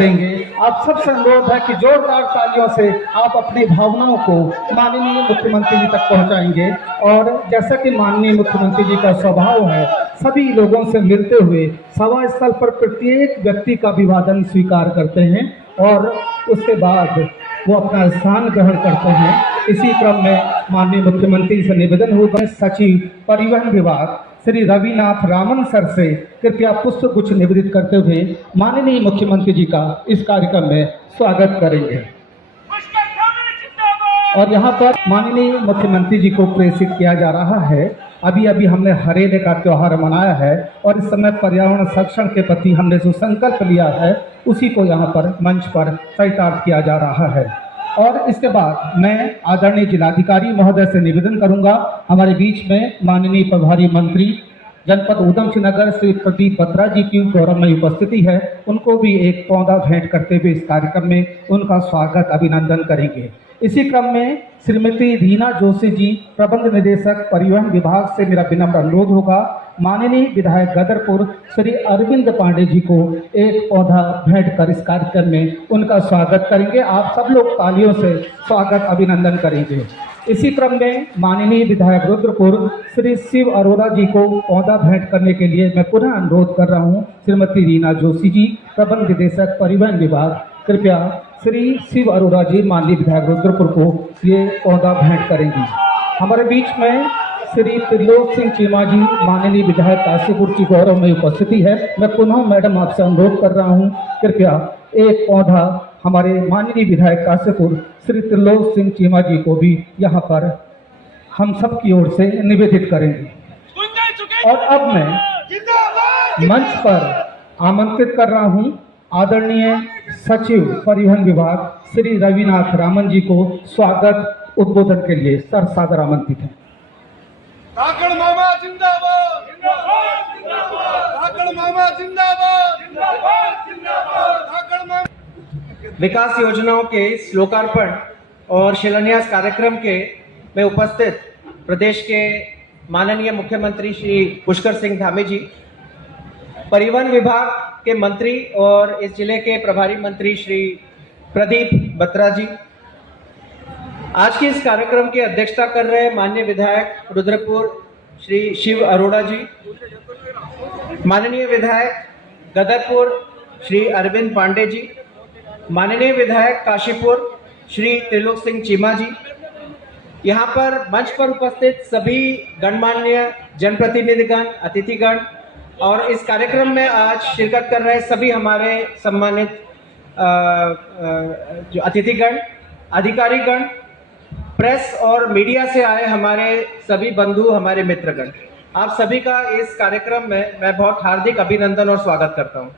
करेंगे। आप सबसे अनुरोध है कि जोरदार तालियों से आप अपनी भावनाओं को माननीय मुख्यमंत्री जी तक पहुंचाएंगे। और जैसा कि माननीय मुख्यमंत्री जी का स्वभाव है, सभी लोगों से मिलते हुए सभा स्थल पर प्रत्येक व्यक्ति का अभिवादन स्वीकार करते हैं और उसके बाद वो अपना स्थान ग्रहण करते हैं। इसी क्रम में माननीय मुख्यमंत्री से निवेदन होगा, सचिव परिवहन विभाग श्री रविनाथ रामन सर से कृपया पुष्प गुच्छ निवेदित करते हुए माननीय मुख्यमंत्री जी का इस कार्यक्रम में स्वागत करेंगे। और यहाँ पर माननीय मुख्यमंत्री जी को प्रेषित किया जा रहा है। अभी अभी हमने हरेले का त्यौहार मनाया है और इस समय पर्यावरण संरक्षण के प्रति हमने जो संकल्प लिया है उसी को यहाँ पर मंच पर चरितार्थ किया जा रहा है। और इसके बाद मैं आदरणीय जिलाधिकारी महोदय से निवेदन करूंगा, हमारे बीच में माननीय प्रभारी मंत्री जनपद ऊधम सिंह नगर श्री प्रदीप बत्रा जी की गौरवमयी उपस्थिति है, उनको भी एक पौधा भेंट करते हुए इस कार्यक्रम में उनका स्वागत अभिनंदन करेंगे। इसी क्रम में श्रीमती रीना जोशी जी प्रबंध निदेशक परिवहन विभाग से मेरा विनम्र अनुरोध होगा, माननीय विधायक गदरपुर श्री अरविंद पांडे जी को एक पौधा भेंट कर इस कार्यक्रम में उनका स्वागत करेंगे। आप सब लोग तालियों से स्वागत अभिनंदन करेंगे। इसी क्रम में माननीय विधायक रुद्रपुर श्री शिव अरोड़ा जी को पौधा भेंट करने के लिए मैं पुनः अनुरोध कर रहा हूं, श्रीमती रीना जोशी जी प्रबंध निदेशक परिवहन विभाग, कृपया श्री शिव अरोड़ा जी माननीय विधायक रुद्रपुर को ये पौधा भेंट करेंगी। हमारे बीच में श्री त्रिलोक सिंह चीमा जी माननीय विधायक काशीपुर की गौरव में उपस्थिति है। मैं पुनः मैडम आपसे अनुरोध कर रहा हूं, कृपया एक पौधा हमारे माननीय विधायक काशीपुर श्री त्रिलोक सिंह चीमा जी को भी यहाँ पर हम सब की ओर से निवेदित करेंगे। और अब मैं मंच पर आमंत्रित कर रहा हूँ आदरणीय सचिव परिवहन विभाग श्री रविनाथ रामन जी को स्वागत उद्बोधन के लिए सर सादर आमंत्रित हैं। धाकड़ मामा जिंदाबाद, जिंदाबाद, जिंदाबाद। धाकड़ मामा जिंदाबाद, जिंदाबाद, जिंदाबाद। धाकड़ मामा। विकास योजनाओं के इस लोकार्पण और शिलान्यास कार्यक्रम के में उपस्थित प्रदेश के माननीय मुख्यमंत्री श्री पुष्कर सिंह धामी जी, परिवहन विभाग के मंत्री और इस जिले के प्रभारी मंत्री श्री प्रदीप बत्रा जी, आज के इस कार्यक्रम की अध्यक्षता कर रहे माननीय विधायक रुद्रपुर श्री शिव अरोड़ा जी, माननीय विधायक गदरपुर श्री अरविंद पांडे जी, माननीय विधायक काशीपुर श्री त्रिलोक सिंह चीमा जी, यहाँ पर मंच पर उपस्थित सभी गणमान्य जनप्रतिनिधिगण, अतिथिगण और इस कार्यक्रम में आज शिरकत कर रहे सभी हमारे सम्मानित जो अतिथिगण, अधिकारीगण, प्रेस और मीडिया से आए हमारे सभी बंधु, हमारे मित्रगण, आप सभी का इस कार्यक्रम में मैं बहुत हार्दिक अभिनंदन और स्वागत करता हूं।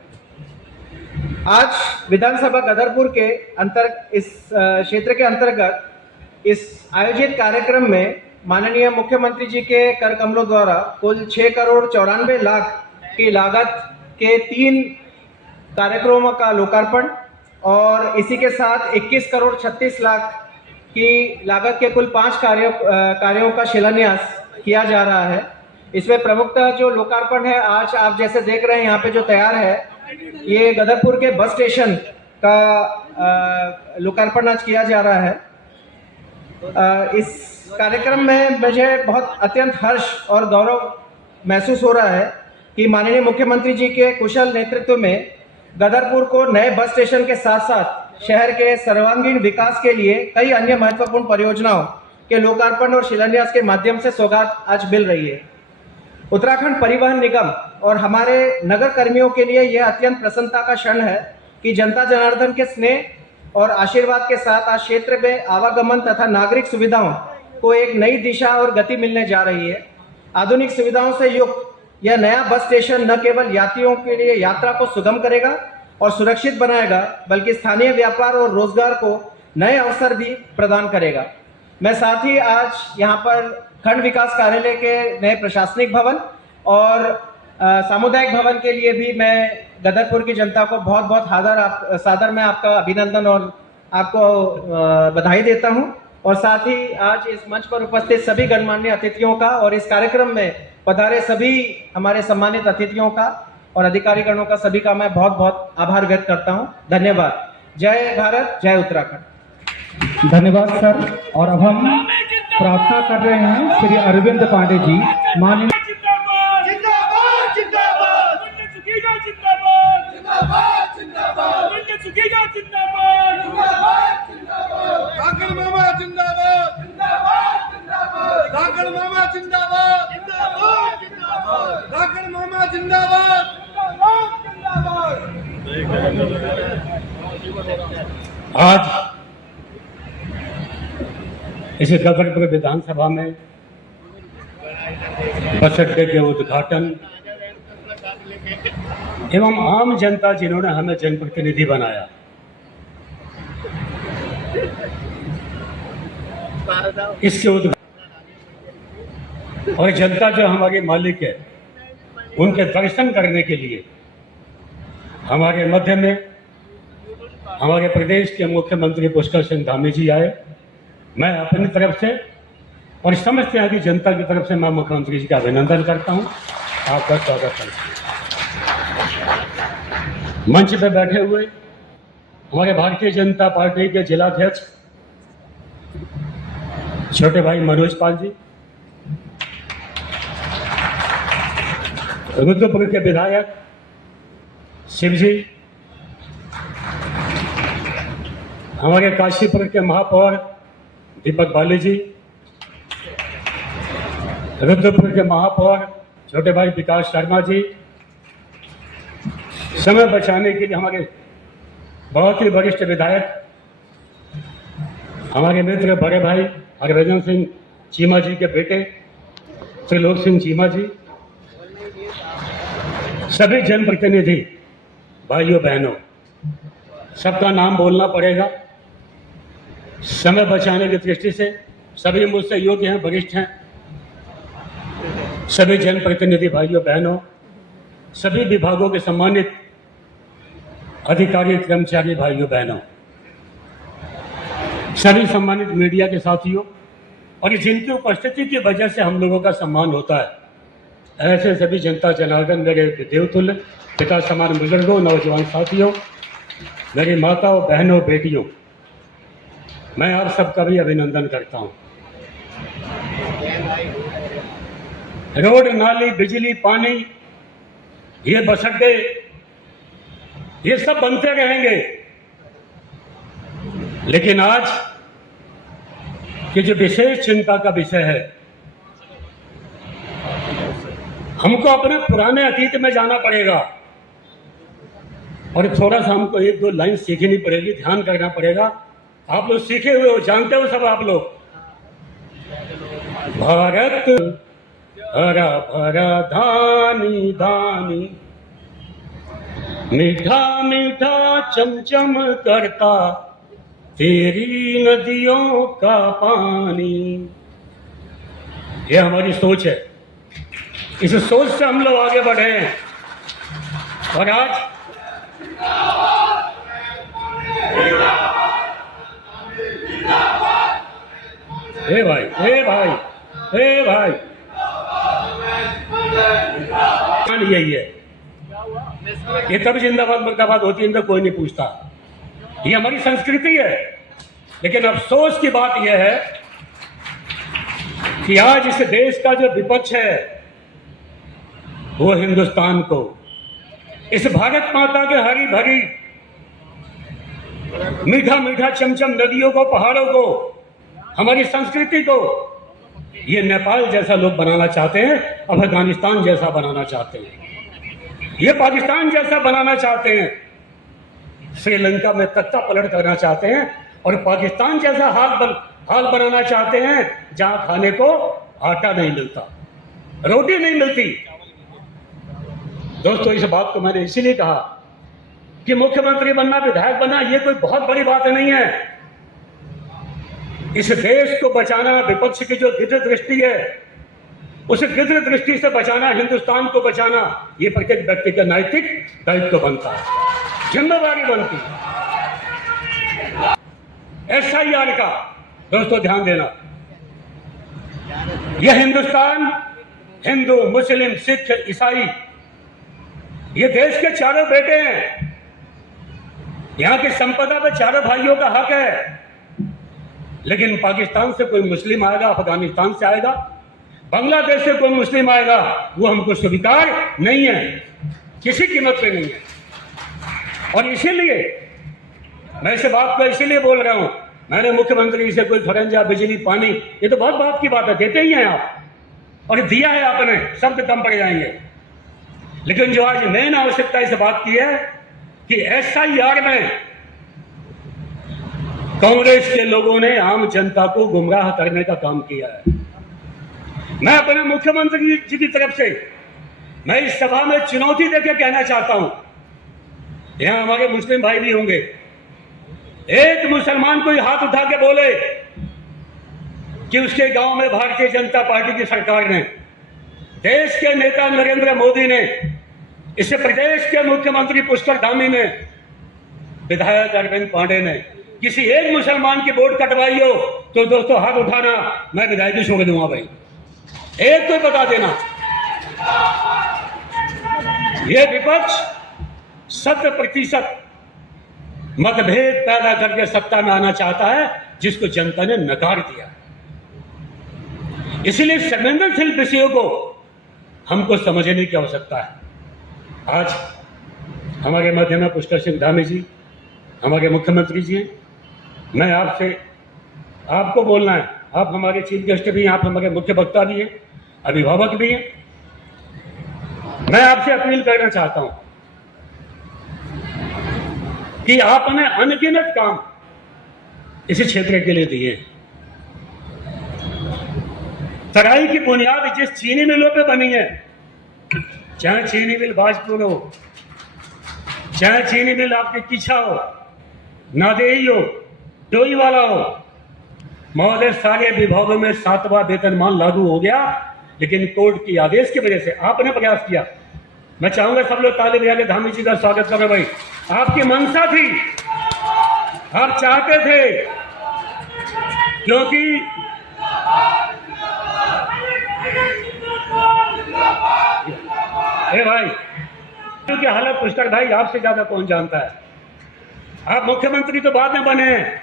आज विधानसभा गदरपुर के इस क्षेत्र के अंतर्गत इस आयोजित कार्यक्रम में माननीय मुख्यमंत्री जी के कर कमलों द्वारा कुल 6 करोड़ 94 लाख की लागत के 3 कार्यक्रमों का लोकार्पण और इसी के साथ 21 करोड़ 36 लाख की लागत के कुल 5 कार्यों का शिलान्यास किया जा रहा है। इसमें प्रमुखतः जो लोकार्पण है, आज आप जैसे देख रहे हैं यहाँ पे जो तैयार है, ये गदरपुर के बस स्टेशन का लोकार्पण आज किया जा रहा है। इस कार्यक्रम में मुझे बहुत अत्यंत हर्ष और गौरव महसूस हो रहा है कि माननीय मुख्यमंत्री जी के कुशल नेतृत्व में गदरपुर को नए बस स्टेशन के साथ साथ शहर के सर्वांगीण विकास के लिए कई अन्य महत्वपूर्ण परियोजनाओं के लोकार्पण और शिलान्यास के माध्यम से सौगात आज मिल रही है। उत्तराखंड परिवहन निगम और हमारे नगर कर्मियों के लिए यह अत्यंत प्रसन्नता का क्षण है कि जनता जनार्दन के स्नेह और आशीर्वाद के साथ आज क्षेत्र में आवागमन तथा नागरिक सुविधाओं को एक नई दिशा और गति मिलने जा रही है। आधुनिक सुविधाओं से युक्त यह नया बस स्टेशन न केवल यात्रियों के लिए यात्रा को सुगम करेगा और सुरक्षित बनाएगा, बल्कि स्थानीय व्यापार और रोजगार को नए अवसर भी प्रदान करेगा। मैं साथ ही आज यहाँ पर खंड विकास कार्यालय के नए प्रशासनिक भवन और सामुदायिक भवन के लिए भी मैं गदरपुर की जनता को बहुत बहुत सादर में आपका अभिनंदन और आपको बधाई देता हूं। और साथ ही आज इस मंच पर उपस्थित सभी गणमान्य अतिथियों का और इस कार्यक्रम में पधारे सभी हमारे सम्मानित अतिथियों का और अधिकारीगणों का सभी का मैं बहुत बहुत आभार व्यक्त करता हूं। धन्यवाद। जय भारत, जय उत्तराखंड। धन्यवाद सर। और अब हम प्रार्थना कर रहे हैं श्री अरविंद पांडे जी, माननीय जिंदाबाद जिंदाबाद चुकेगा जिंदाबाद जिंदाबाद जिंदाबाद चुकेगा जिंदाबाद जिंदाबाद जिंदाबाद धाकड़ मामा जिंदाबाद जिंदाबाद जिंदाबाद धाकड़ मामा जिंदाबाद जिंदाबाद जिंदाबाद धाकड़ मामा जिंदाबाद जिंदाबाद जिंदाबाद। आज इस गदरपुर विधानसभा में बस अड्डे के उद्घाटन एवं आम जनता जिन्होंने हमें जनप्रतिनिधि बनाया, इसके उद्घाटन और जनता जो हमारे मालिक है उनके दर्शन करने के लिए हमारे मध्य में हमारे प्रदेश के मुख्यमंत्री पुष्कर सिंह धामी जी आए। मैं अपनी तरफ से और समस्त यहाँ की जनता की तरफ से मैं मुख्यमंत्री जी का अभिनंदन करता हूँ। आपका स्वागत करता हूँ। मंच पर बैठे हुए हमारे भारतीय जनता पार्टी के जिलाध्यक्ष छोटे भाई मनोज पाल जी, रुद्रपुर के विधायक शिव जी, हमारे काशीपुर के महापौर दीपक बाली जी, रुद्रपुर के महापौर छोटे भाई विकास शर्मा जी, समय बचाने के लिए हमारे बहुत ही वरिष्ठ विधायक हमारे मित्र बड़े भाई हरभजन सिंह चीमा जी के बेटे त्रिलोक सिंह चीमा जी, सभी जनप्रतिनिधि भाइयों बहनों, सबका नाम बोलना पड़ेगा समय बचाने की दृष्टि से। सभी मुझसे योग्य हैं, वरिष्ठ हैं। सभी जनप्रतिनिधि भाइयों बहनों, सभी विभागों के सम्मानित अधिकारी कर्मचारी भाइयों बहनों, सभी सम्मानित मीडिया के साथियों और जिनकी उपस्थिति की वजह से हम लोगों का सम्मान होता है, ऐसे सभी जनता जनार्दन, मेरे देवतुल्य पिता समान बुजुर्गों, नौजवान साथियों, मेरी माताओं, बहनों, बेटियों, मैं आप सबका भी अभिनंदन करता हूं। रोड, नाली, बिजली, पानी, ये बस अड्डे, ये सब बनते रहेंगे, लेकिन आज की जो विशेष चिंता का विषय है, हमको अपने पुराने अतीत में जाना पड़ेगा और थोड़ा सा हमको एक दो लाइन सीखनी पड़ेगी, ध्यान करना पड़ेगा। आप लोग सीखे हुए हो, जानते हो सब आप लोग। भारत हरा भरा धानी धानी, मीठा मीठा चमचम करता तेरी नदियों का पानी। ये हमारी सोच है, इस सोच से हम लोग आगे बढ़े हैं। और आज हे भाई, हे भाई, हे भाई, यही है, ये तब जिंदाबाद मुर्दाबाद होती है, इनका कोई नहीं पूछता। ये हमारी संस्कृति है। लेकिन अफसोस की बात यह है कि आज इस देश का जो विपक्ष है वो हिंदुस्तान को, इस भारत माता के हरी भरी मीठा मीठा चमचम नदियों को, पहाड़ों को, हमारी संस्कृति को, ये नेपाल जैसा लोग बनाना चाहते हैं, अफगानिस्तान जैसा बनाना चाहते हैं, ये पाकिस्तान जैसा बनाना चाहते हैं, श्रीलंका में तख्ता पलट करना चाहते हैं और पाकिस्तान जैसा हाल बनाना चाहते हैं जहां खाने को आटा नहीं मिलता, रोटी नहीं मिलती। दोस्तों, इस बात को मैंने इसीलिए कहा कि मुख्यमंत्री बनना, विधायक बनना, ये कोई बहुत बड़ी बात नहीं है। इस देश को बचाना, विपक्ष की जो गिद्ध दृष्टि है, उस गिद्ध दृष्टि से बचाना, हिंदुस्तान को बचाना, ये प्रत्येक व्यक्ति का नैतिक दायित्व बनता है, जिम्मेदारी बनती है। SIR का दोस्तों ध्यान देना, यह हिंदुस्तान हिंदू, मुस्लिम, सिख, ईसाई ये देश के चारों बेटे हैं, यहाँ की संपदा पे चारों भाइयों का हक है। लेकिन पाकिस्तान से कोई मुस्लिम आएगा, अफगानिस्तान से आएगा, बांग्लादेश से कोई मुस्लिम आएगा, वो हमको स्वीकार नहीं है, किसी कीमत पे नहीं है। और इसीलिए मैं इस बात को इसीलिए बोल रहा हूं, मैंने मुख्यमंत्री से कोई खरंजा, बिजली, पानी, ये तो बहुत बात की बात है, देते ही हैं आप, और दिया है आपने, शब्द कम पड़ जाएंगे। लेकिन जो आज मेन आवश्यकता इस बात की है कि SIR में कांग्रेस के लोगों ने आम जनता को गुमराह करने का काम किया है। मैं अपने मुख्यमंत्री जी की तरफ से मैं इस सभा में चुनौती देकर कहना चाहता हूं, यहां हमारे मुस्लिम भाई भी होंगे, एक मुसलमान कोई हाथ उठा के बोले कि उसके गांव में भारतीय जनता पार्टी की सरकार ने, देश के नेता नरेंद्र मोदी ने, इस प्रदेश के मुख्यमंत्री पुष्कर धामी ने, विधायक अरविंद पांडे ने किसी एक मुसलमान की वोट कटवाई हो तो दोस्तों हाथ उठाना, मैं विधायकी छोड़ दूंगा भाई, एक तो बता देना। यह विपक्ष 100% मतभेद पैदा करके सत्ता में आना चाहता है, जिसको जनता ने नकार दिया। इसलिए संवेदनशील विषयों को हमको समझने की आवश्यकता है। आज हमारे मध्य में पुष्कर सिंह धामी जी, हमारे मुख्यमंत्री जी हैं। मैं आपसे, आपको बोलना है, आप हमारे चीफ गेस्ट भी हैं, आप हमारे मुख्य वक्ता भी हैं, अभिभावक भी हैं। मैं आपसे अपील करना चाहता हूं कि आपने अनगिनत काम इस क्षेत्र के लिए दिए। तराई की बुनियाद जिस चीनी मिलों पे बनी है, चाहे चीनी मिल बाजपुर हो, चाहे चीनी मिल आपके किछा हो, नादेही हो, डोईवाला हो, महोदय सारे विभागों में 7वां वेतनमान लागू हो गया। लेकिन कोर्ट की आदेश की वजह से आपने प्रयास किया। मैं चाहूंगा सब लोग ताली बजा के धामी जी का स्वागत करें भाई। आपकी मंशा थी, आप चाहते थे, क्योंकि भाई क्योंकि हालत पुष्कर भाई आपसे ज्यादा कौन जानता है। आप मुख्यमंत्री तो बाद में बने हैं,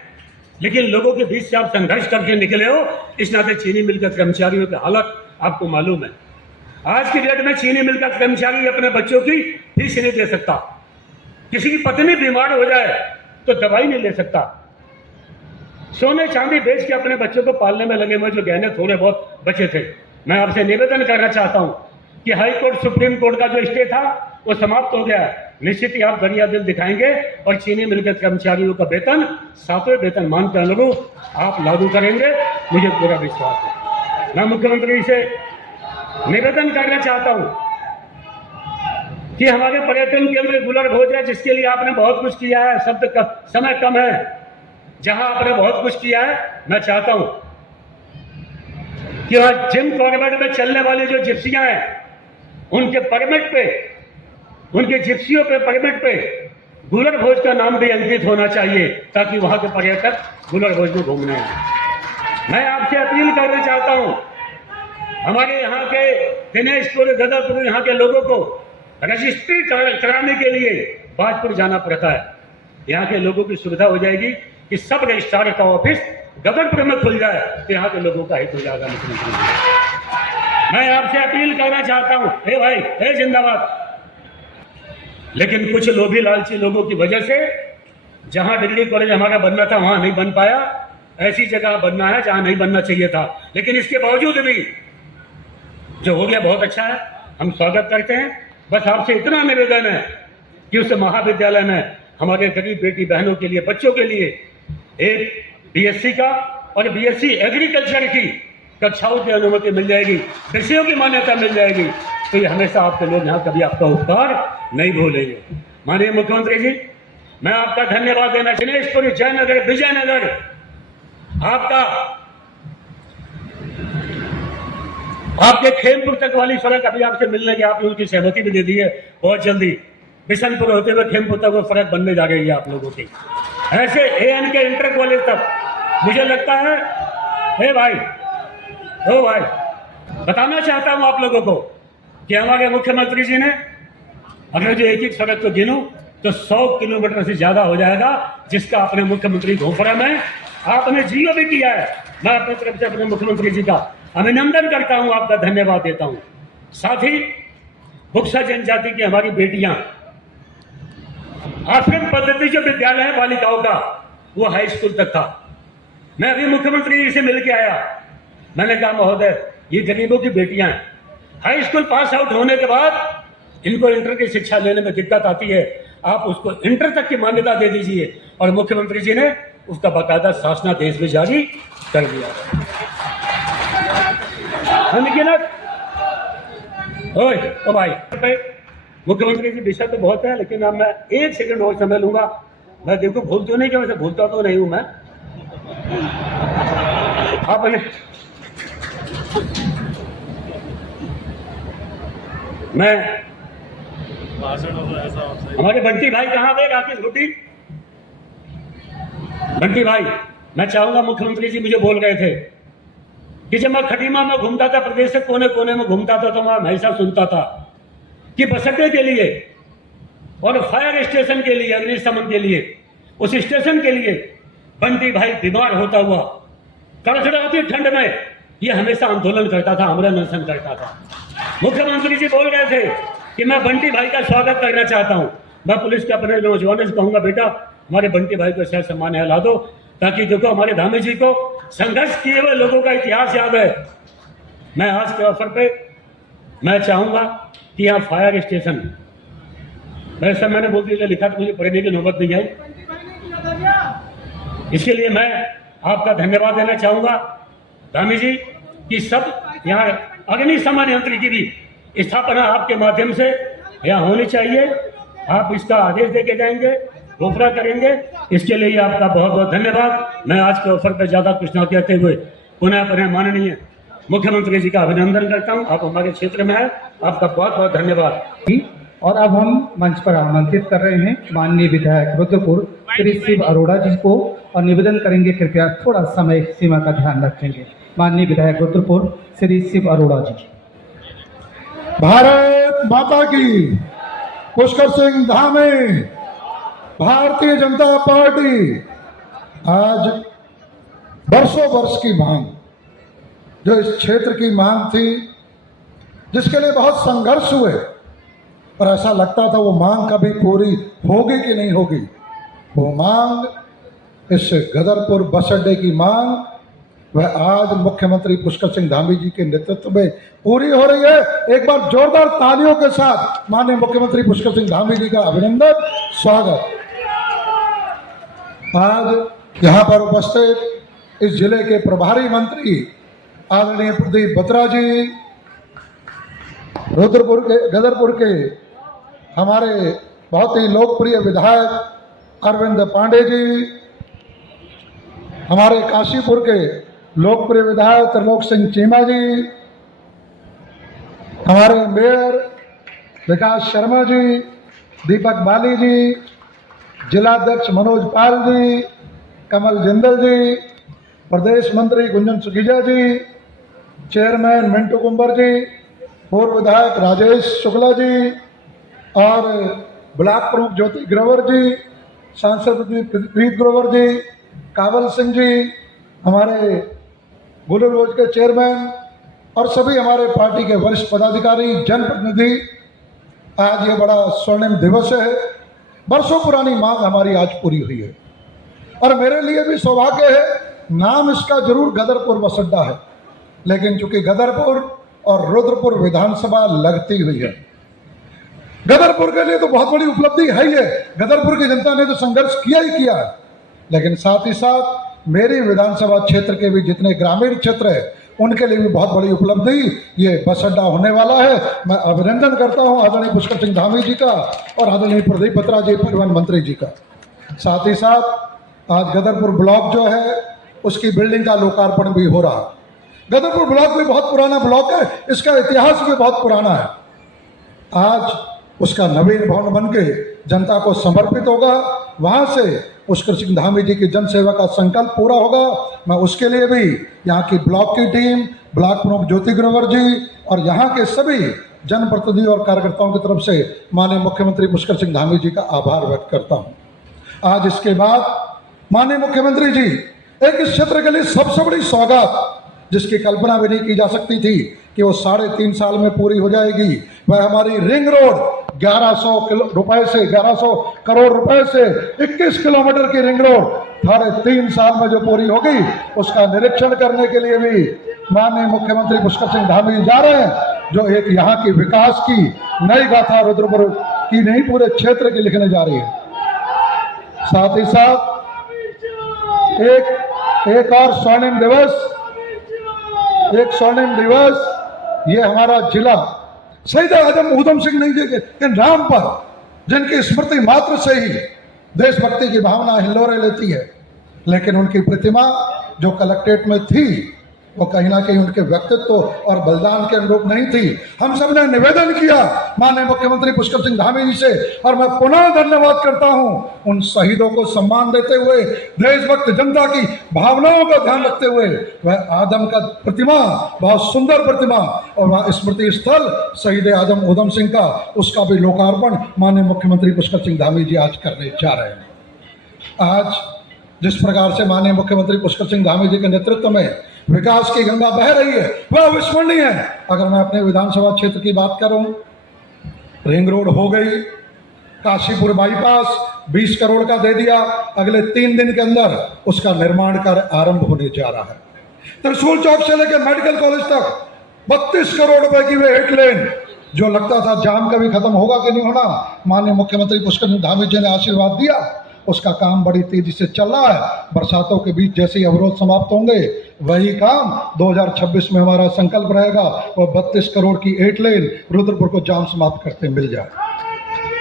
लेकिन लोगों के बीच से आप संघर्ष करके निकले हो। इस नाते चीनी मिल के कर्मचारियों की हालत आपको मालूम है। आज की डेट में चीनी मिल का कर्मचारी अपने बच्चों की फीस नहीं दे सकता, किसी की पत्नी बीमार हो जाए तो दवाई नहीं ले सकता, सोने चांदी बेच के अपने बच्चों को पालने में लगे हुए जो गहने थोड़े बहुत बचे थे। मैं आपसे निवेदन करना चाहता हूं कि हाई कोर्ट, सुप्रीम कोर्ट का जो स्टे था वो समाप्त हो गया। निश्चित ही आप दरिया दिल दिखाएंगे और चीनी मिल के कर्मचारियों का वेतन 7वें वेतनमान के अनुरूप आप लागू करेंगे, मुझे पूरा विश्वास है। मैं मुख्यमंत्री से निवेदन करना चाहता हूं कि हमारे पर्यटन केंद्र गुलर भोज है, जिसके लिए आपने बहुत कुछ किया है, समय कम है, जहां आपने बहुत कुछ किया है, मैं चाहता हूं कि वहां जिम कॉर्बेट में चलने वाली जो जिप्सियां हैं, उनके परमिट पे, उनके जिप्सियों पे, परमिट पे गुलर भोज का नाम भी अंकित होना चाहिए, ताकि वहां के पर्यटक गुलर भोज में घूमने आए। मैं आपसे अपील करना चाहता हूं, हमारे यहाँ के दिनेशपुर, गदरपुर, यहाँ के लोगों को रजिस्ट्री कराने के लिए बाजपुर जाना पड़ता है। यहाँ के लोगों की सुविधा हो जाएगी कि सब रजिस्ट्रार का ऑफिस गदरपुर में खुल जाए, तो यहाँ के लोगों का हित हो जाएगा। मैं आपसे अपील करना चाहता हूँ, हे भाई, हे जिंदाबाद। लेकिन कुछ लोभी लालची लोगों की वजह से जहां डिग्री कॉलेज हमारा बनना था वहां नहीं बन पाया, ऐसी जगह बनना है जहां नहीं बनना चाहिए था। लेकिन इसके बावजूद भी जो हो गया बहुत अच्छा है, हम स्वागत करते हैं। बस आपसे इतना निवेदन है कि उस महाविद्यालय में हमारे गरीब बेटी बहनों के लिए, बच्चों के लिए एक BSc का और BSc एग्रीकल्चर की कक्षाओं की अनुमति मिल जाएगी, विषयों की मान्यता मिल जाएगी, तो ये हमेशा आपके लोग यहाँ कभी आपका उपकार नहीं भूलेंगे। माननीय मुख्यमंत्री जी, मैं आपका धन्यवाद देना। दिनेशपुर, जयनगर, विजयनगर, आपके खेमपुर तक वाली सड़क अभी आपसे मिलने की आप लोगों की सहमति भी दे दी है। बहुत जल्दी बिशनपुर होते हुए खेमपुर तक वो सड़क बनने जा रही है आप लोगों की। ऐसे AN के इंटर कॉलेज तक मुझे लगता है, हे भाई, ओ भाई, बताना चाहता हूं आप लोगों को कि हमारे मुख्यमंत्री जी ने अगर जो एक एक सड़क को गिनूं तो 100 किलोमीटर से ज्यादा हो जाएगा, जिसका अपने मुख्यमंत्री घोफरा में आपने जियो भी किया है। मैं अपनी तरफ से अपने मुख्यमंत्री जी का अभिनंदन करता हूं, आपका धन्यवाद देता हूं। साथ ही बुक्सा जनजाति की हमारी बेटियां, आश्रम पद्धति जो विद्यालय है बालिकाओं का, वो हाई स्कूल तक था। मैं अभी मुख्यमंत्री जी से मिल के आया, मैंने कहा महोदय ये गरीबों की बेटियां हैं, हाई स्कूल पास आउट होने के बाद इनको इंटर की शिक्षा लेने में दिक्कत आती है, आप उसको इंटर तक की मान्यता दे दीजिए। और मुख्यमंत्री जी ने उसका बाकायदा शासनादेश भी जारी कर दिया। ओ भाई, मुख्यमंत्री जी विषय तो बहुत है, लेकिन अब मैं 1 सेकंड और समय लूंगा। मैं देखो भूल तो नहीं, क्या वैसे भूलता तो नहीं हूं मैं। आपने मैं हमारे बंटी भाई कहाँ गए, राकेश भुट्टी? बंटी भाई, मैं चाहूंगा, मुख्यमंत्री जी मुझे बोल रहे थे कि जब मैं खटीमा में घूमता था, प्रदेश के कोने कोने में घूमता था, तो मैं हमेशा सुनता था कि बस अड्डे के लिए और फायर स्टेशन के लिए, अग्निशमन के लिए, उस स्टेशन के लिए बंटी भाई बीमार होता हुआ कड़कड़ाती ठंड में ये हमेशा आंदोलन करता था, आमरण अनशन करता था। मुख्यमंत्री जी बोल रहे थे कि मैं बंटी भाई का स्वागत करना चाहता हूं। मैं पुलिस के अपने नौजवानों से कहूंगा, बेटा हमारे बंटी भाई को सह सम्मान हिला दो, ताकि देखो हमारे धामी जी को संघर्ष किए हुए लोगों का इतिहास याद है। मैं आज के अवसर पे मैं चाहूंगा कि यहाँ फायर स्टेशन, वैसे मैंने बोल दिया लिखा तो मुझे पढ़ने की नौबत नहीं आई, इसके लिए मैं आपका धन्यवाद देना चाहूंगा धामी जी कि सब यहाँ अग्निशमन यंत्र की भी स्थापना आपके माध्यम से यहाँ होनी चाहिए। आप इसका आदेश देके जाएंगे, घोषणा करेंगे, इसके लिए आपका बहुत बहुत धन्यवाद। मैं आज के अवसर पर ज्यादा कुछ न कहते हुए पुनः माननीय मुख्यमंत्री जी का अभिनंदन करता हूँ। आप हमारे क्षेत्र में है, आपका बहुत बहुत धन्यवाद। और अब हम मंच पर आमंत्रित कर रहे हैं माननीय विधायक रुद्रपुर श्री शिव अरोड़ा जी को, और निवेदन करेंगे कृपया थोड़ा समय सीमा का ध्यान रखेंगे। माननीय विधायक रुद्रपुर श्री शिव अरोड़ा जी। भारत माता की, पुष्कर सिंह धामी, भारतीय जनता पार्टी। आज बरसों वर्ष की मांग, जो इस क्षेत्र की मांग थी, जिसके लिए बहुत संघर्ष हुए, और ऐसा लगता था वो मांग कभी पूरी होगी कि नहीं होगी, वो मांग, इस गदरपुर बस अड्डे की मांग, वह आज मुख्यमंत्री पुष्कर सिंह धामी जी के नेतृत्व में पूरी हो रही है। एक बार जोरदार तालियों के साथ माननीय मुख्यमंत्री पुष्कर सिंह धामी जी का अभिनंदन, स्वागत। आज यहाँ पर उपस्थित इस जिले के प्रभारी मंत्री आदरणीय प्रदीप बत्रा जी, रुद्रपुर के, गदरपुर के हमारे बहुत ही लोकप्रिय विधायक अरविंद पांडे जी, हमारे काशीपुर के लोकप्रिय विधायक त्रिलोक सिंह चीमा जी, हमारे मेयर विकास शर्मा जी, दीपक बाली जी, जिलाध्यक्ष मनोज पाल जी, कमल जिंदल जी, प्रदेश मंत्री गुंजन सुखीजा जी, चेयरमैन मिंटू कुंबर जी, पूर्व विधायक राजेश शुक्ला जी, और ब्लॉक प्रमुख ज्योति ग्रोवर जी, सांसद प्रीत ग्रोवर जी, कावल सिंह जी, हमारे गुलर रोज के चेयरमैन, और सभी हमारे पार्टी के वरिष्ठ पदाधिकारी, जनप्रतिनिधि। आज ये बड़ा स्वर्णिम दिवस है, बरसों पुरानी मांग हमारी आज पूरी हुई है, और मेरे लिए भी सौभाग्य है, नाम इसका जरूर गदरपुर बस अड्डा है, लेकिन चूंकि गदरपुर और रुद्रपुर विधानसभा लगती हुई है, गदरपुर के लिए तो बहुत बड़ी उपलब्धि है ही है। गदरपुर की जनता ने तो संघर्ष किया ही किया है, लेकिन साथ ही साथ मेरी विधानसभा क्षेत्र के भी जितने ग्रामीण क्षेत्र है, उनके लिए भी बहुत बड़ी उपलब्धि ये बस अड्डा होने वाला है। मैं अभिनंदन करता हूं आदरणीय पुष्कर सिंह धामी जी का और आदरणीय प्रदीप बत्रा जी, परिवहन मंत्री जी का। साथ ही साथ आज गदरपुर ब्लॉक जो है, उसकी बिल्डिंग का लोकार्पण भी हो रहा। गदरपुर ब्लॉक भी बहुत पुराना ब्लॉक है, इसका इतिहास भी बहुत पुराना है। आज उसका नवीन भवन बन के जनता को समर्पित होगा, वहाँ से पुष्कर सिंह धामी जी की जनसेवा का संकल्प पूरा होगा। मैं उसके लिए भी यहाँ की ब्लॉक की टीम, ब्लॉक प्रमुख ज्योति ग्रोवर जी और यहाँ के सभी जनप्रतिनिधि और कार्यकर्ताओं की तरफ से माननीय मुख्यमंत्री पुष्कर सिंह धामी जी का आभार व्यक्त करता हूं। आज इसके बाद माननीय मुख्यमंत्री जी एक इस क्षेत्र के लिए सबसे बड़ी सौगात, जिसकी कल्पना भी नहीं की जा सकती थी कि वो 3.5 साल में पूरी हो जाएगी, वह हमारी रिंग रोड 1100 करोड़ रुपए से 21 किलोमीटर की रिंग रोड 3.5 साल में जो पूरी होगी, उसका निरीक्षण करने के लिए भी माननीय मुख्यमंत्री पुष्कर सिंह धामी जी जा रहे हैं, जो एक यहाँ की विकास की नई गाथा रुद्रपुर की नहीं पूरे क्षेत्र की लिखने जा रही है। साथ ही साथ एक और स्वर्णिम दिवस ये हमारा जिला शहीद आजम ऊधम सिंह जी के नाम पर, जिनकी स्मृति मात्र से ही देशभक्ति की भावना हिल्लोरे लेती है, लेकिन उनकी प्रतिमा जो कलेक्ट्रेट में थी वो कहीं ना कहीं उनके व्यक्तित्व और बलिदान के अनुरूप नहीं थी। हम सब ने निवेदन किया माननीय मुख्यमंत्री पुष्कर सिंह धामी जी से, और मैं पुनः धन्यवाद करता हूं उन शहीदों को सम्मान देते हुए, देशभक्त जनता की भावनाओं का ध्यान रखते हुए, वह आदम का प्रतिमा, बहुत सुंदर प्रतिमा और वह स्मृति स्थल शहीद आजम ऊधम सिंह का, उसका भी लोकार्पण माननीय मुख्यमंत्री पुष्कर सिंह धामी जी आज करने जा रहे हैं। आज जिस प्रकार से माननीय मुख्यमंत्री पुष्कर सिंह धामी जी के नेतृत्व में विकास की गंगा बह रही है, वह अविस्मरणीय है। अगर मैं अपने विधानसभा क्षेत्र की बात करूं, रिंग रोड हो गई, काशीपुर बाईपास 20 करोड़ का दे दिया, अगले 3 दिन के अंदर उसका निर्माण कार्य आरंभ होने जा रहा है। त्रिशूल चौक से लेकर मेडिकल कॉलेज तक 32 करोड़ रुपए की वे 8 लेन, जो लगता था जाम कभी खत्म होगा कि नहीं होना, माननीय मुख्यमंत्री पुष्कर सिंह धामी जी ने आशीर्वाद दिया, उसका काम बड़ी तेजी से चल रहा है। बरसातों के बीच जैसे ही अवरोध समाप्त होंगे, वही काम 2026 में हमारा संकल्प रहेगा, और 32 करोड़ की 8 लेन रुद्रपुर को जाम समाप्त करते मिल जाए।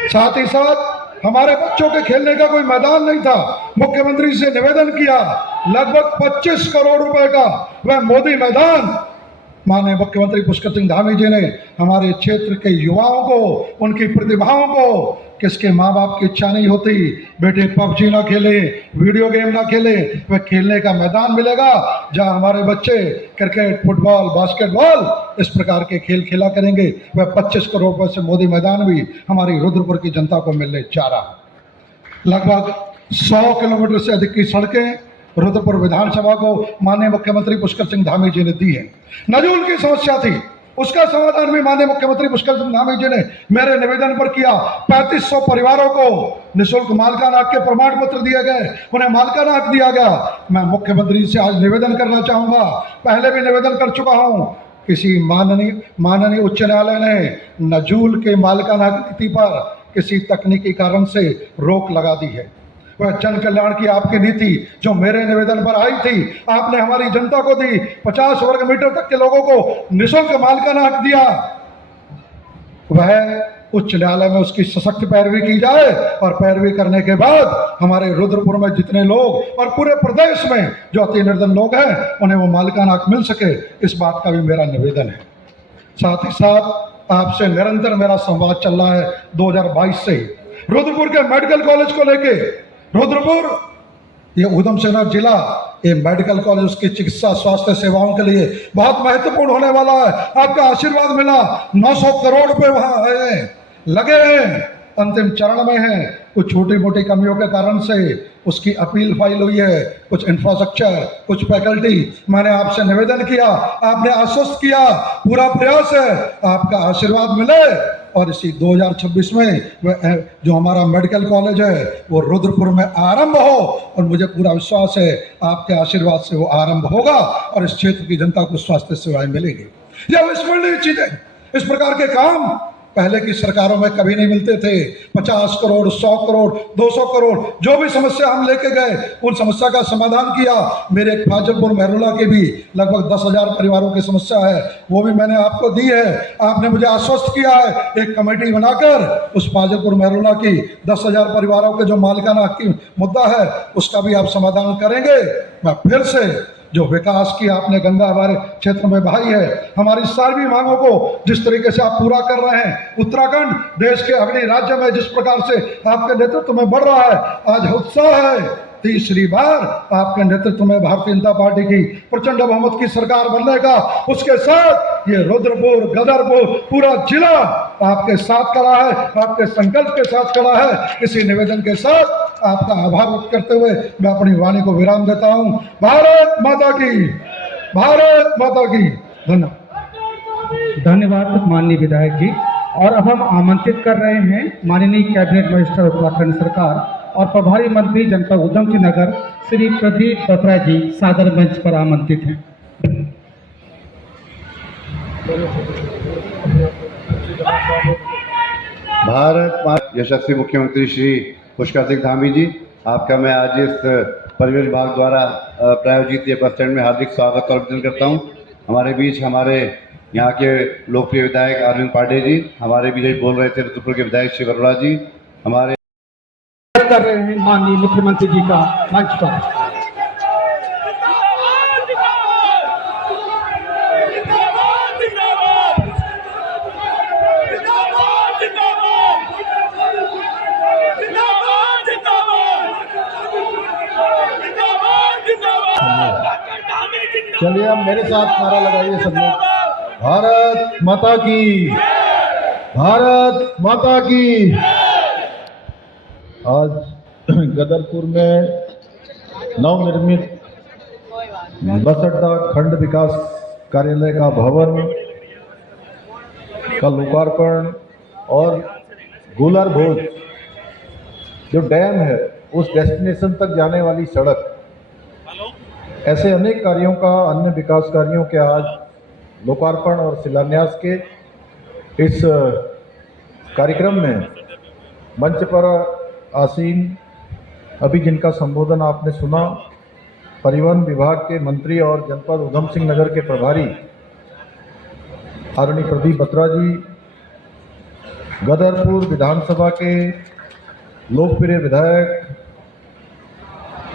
साथ ही साथ हमारे बच्चों के खेलने का कोई मैदान नहीं था, मुख्यमंत्री से निवेदन किया, लगभग 25 करोड़ रुपए का वह मोदी मैदान माननीय मुख्यमंत्री पुष्कर सिंह धामी जी ने हमारे क्षेत्र के युवाओं को, उनकी प्रतिभाओं को, किसके माँ बाप की इच्छा नहीं होती बेटे पबजी ना खेले, वीडियो गेम ना खेले, वह खेलने का मैदान मिलेगा जहां हमारे बच्चे क्रिकेट, फुटबॉल, बास्केटबॉल इस प्रकार के खेल खेला करेंगे। वह 25 करोड़ रुपए से मोदी मैदान भी हमारी रुद्रपुर की जनता को मिलने जा रहा है। लगभग 100 किलोमीटर से अधिक की सड़कें रुद्रपुर विधानसभा को माननीय मुख्यमंत्री पुष्कर सिंह धामी जी ने दी है। नजूल की समस्या थी, उसका समाधान भी माननीय मुख्यमंत्री पुष्कर सिंह धामी जी ने मेरे निवेदन पर किया। 3500 परिवारों को निःशुल्क मालकाना हक के प्रमाण पत्र दिए गए, उन्हें मालकाना हक दिया गया। मैं मुख्यमंत्री से आज निवेदन करना चाहूंगा, पहले भी निवेदन कर चुका हूं, किसी माननीय उच्च न्यायालय ने नजूल के मालकाना हक नीति पर किसी तकनीकी कारण से रोक लगा दी है। वह जन कल्याण की आपकी नीति जो मेरे निवेदन पर आई थी, आपने हमारी जनता को दी, 50 वर्ग मीटर तक के लोगों को निःशुल्क मालकाना हक दिया, वह उच्च न्यायालय में उसकी सशक्त पैरवी की जाए, और पैरवी करने के बाद हमारे रुद्रपुर में जितने लोग और पूरे प्रदेश में जो अति निर्धन लोग हैं उन्हें वो मालकाना हक मिल सके, इस बात का भी मेरा निवेदन है। साथ ही साथ आपसे निरंतर मेरा संवाद चल रहा है 2022 से रुद्रपुर के मेडिकल कॉलेज को लेके। रुद्रपुर ये ऊधम सिंह जिला, ये मेडिकल कॉलेज उसकी चिकित्सा स्वास्थ्य सेवाओं के लिए बहुत महत्वपूर्ण होने वाला है। आपका आशीर्वाद मिला, 900 करोड़ रुपए वहां है, लगे हैं, अंतिम चरण में हैं। कुछ छोटी मोटी कमियों के कारण से उसकी अपील फाइल हुई है, कुछ इंफ्रास्ट्रक्चर, कुछ फैकल्टी। मैंने आपसे निवेदन किया, आपने आश्वस्त किया, पूरा प्रयास है आपका आशीर्वाद मिले, और इसी 2026 में वह जो हमारा मेडिकल कॉलेज है वो रुद्रपुर में आरंभ हो, और मुझे पूरा विश्वास है आपके आशीर्वाद से वो आरंभ होगा और इस क्षेत्र की जनता को स्वास्थ्य सेवाएं मिलेंगी। यह अविस्मरणीय चीजें, इस प्रकार के काम पहले की सरकारों में कभी नहीं मिलते थे। 50 करोड़, 100 करोड़, 200 करोड़, जो भी समस्या हम लेके गए उन समस्या का समाधान किया। मेरे फाजिलपुर मेहरुला के भी लगभग 10,000 परिवारों की समस्या है, वो भी मैंने आपको दी है। आपने मुझे आश्वस्त किया है एक कमेटी बनाकर उस फाजिलपुर मेहरुला की 10,000 परिवारों के जो मालिकाना हक की मुद्दा है उसका भी आप समाधान करेंगे। मैं फिर से जो विकास की आपने गंगा हमारे क्षेत्र में बहाई है, हमारी सारी मांगों को जिस तरीके से आप पूरा कर रहे हैं, उत्तराखंड देश के अग्रणी राज्य में जिस प्रकार से आपके नेतृत्व में बढ़ रहा है, आज उत्साह है तीसरी बार आपके नेतृत्व में भारतीय जनता पार्टी की प्रचंड बहुमत की सरकार बनने का, उसके साथ ये रुद्रपुर गदरपुर पूरा जिला आपके साथ खड़ा है, आपके संकल्प के साथ खड़ा है। इसी निवेदन के साथ आपका आभार व्यक्त करते हुए मैं अपनी वाणी को विराम देता हूं। भारत माता की, भारत माता की। धन्यवाद। धन्यवाद माननीय विधायक जी। और अब हम आमंत्रित कर रहे हैं माननीय कैबिनेट मिनिस्टर उत्तराखंड सरकार और प्रभारी मंत्री जनपद उधम सिंह नगर श्री प्रदीप बत्रा जी सादर मंच पर आमंत्रित हैं। भारत माता यशस्वी मुख्यमंत्री श्री पुष्कर सिंह धामी जी, आपका मैं आज इस परिवहन विभाग द्वारा प्रायोजित ये बस स्टैंड में हार्दिक स्वागत और अभिनंदन करता हूँ। हमारे बीच हमारे यहाँ के लोकप्रिय विधायक अरविंद पांडे जी, हमारे बीच बोल रहे थे रुद्रपुर के विधायक श्री वरुणा जी, हमारे कर रहे हैं माननीय मुख्यमंत्री जी का मंच पर। चलिए अब मेरे साथ नारा लगाइए सब लोग। भारत माता की, भारत माता की। आज गदरपुर में नवनिर्मित बस अड्डा खंड विकास कार्यालय का भवन का लोकार्पण और गुलर भोज जो डैम है उस डेस्टिनेशन तक जाने वाली सड़क, ऐसे अनेक कार्यों का, अन्य विकास कार्यों के आज लोकार्पण और शिलान्यास के इस कार्यक्रम में मंच पर आसीन अभी जिनका संबोधन आपने सुना, परिवहन विभाग के मंत्री और जनपद उधम सिंह नगर के प्रभारी आदरणीय प्रदीप बत्रा जी, गदरपुर विधानसभा के लोकप्रिय विधायक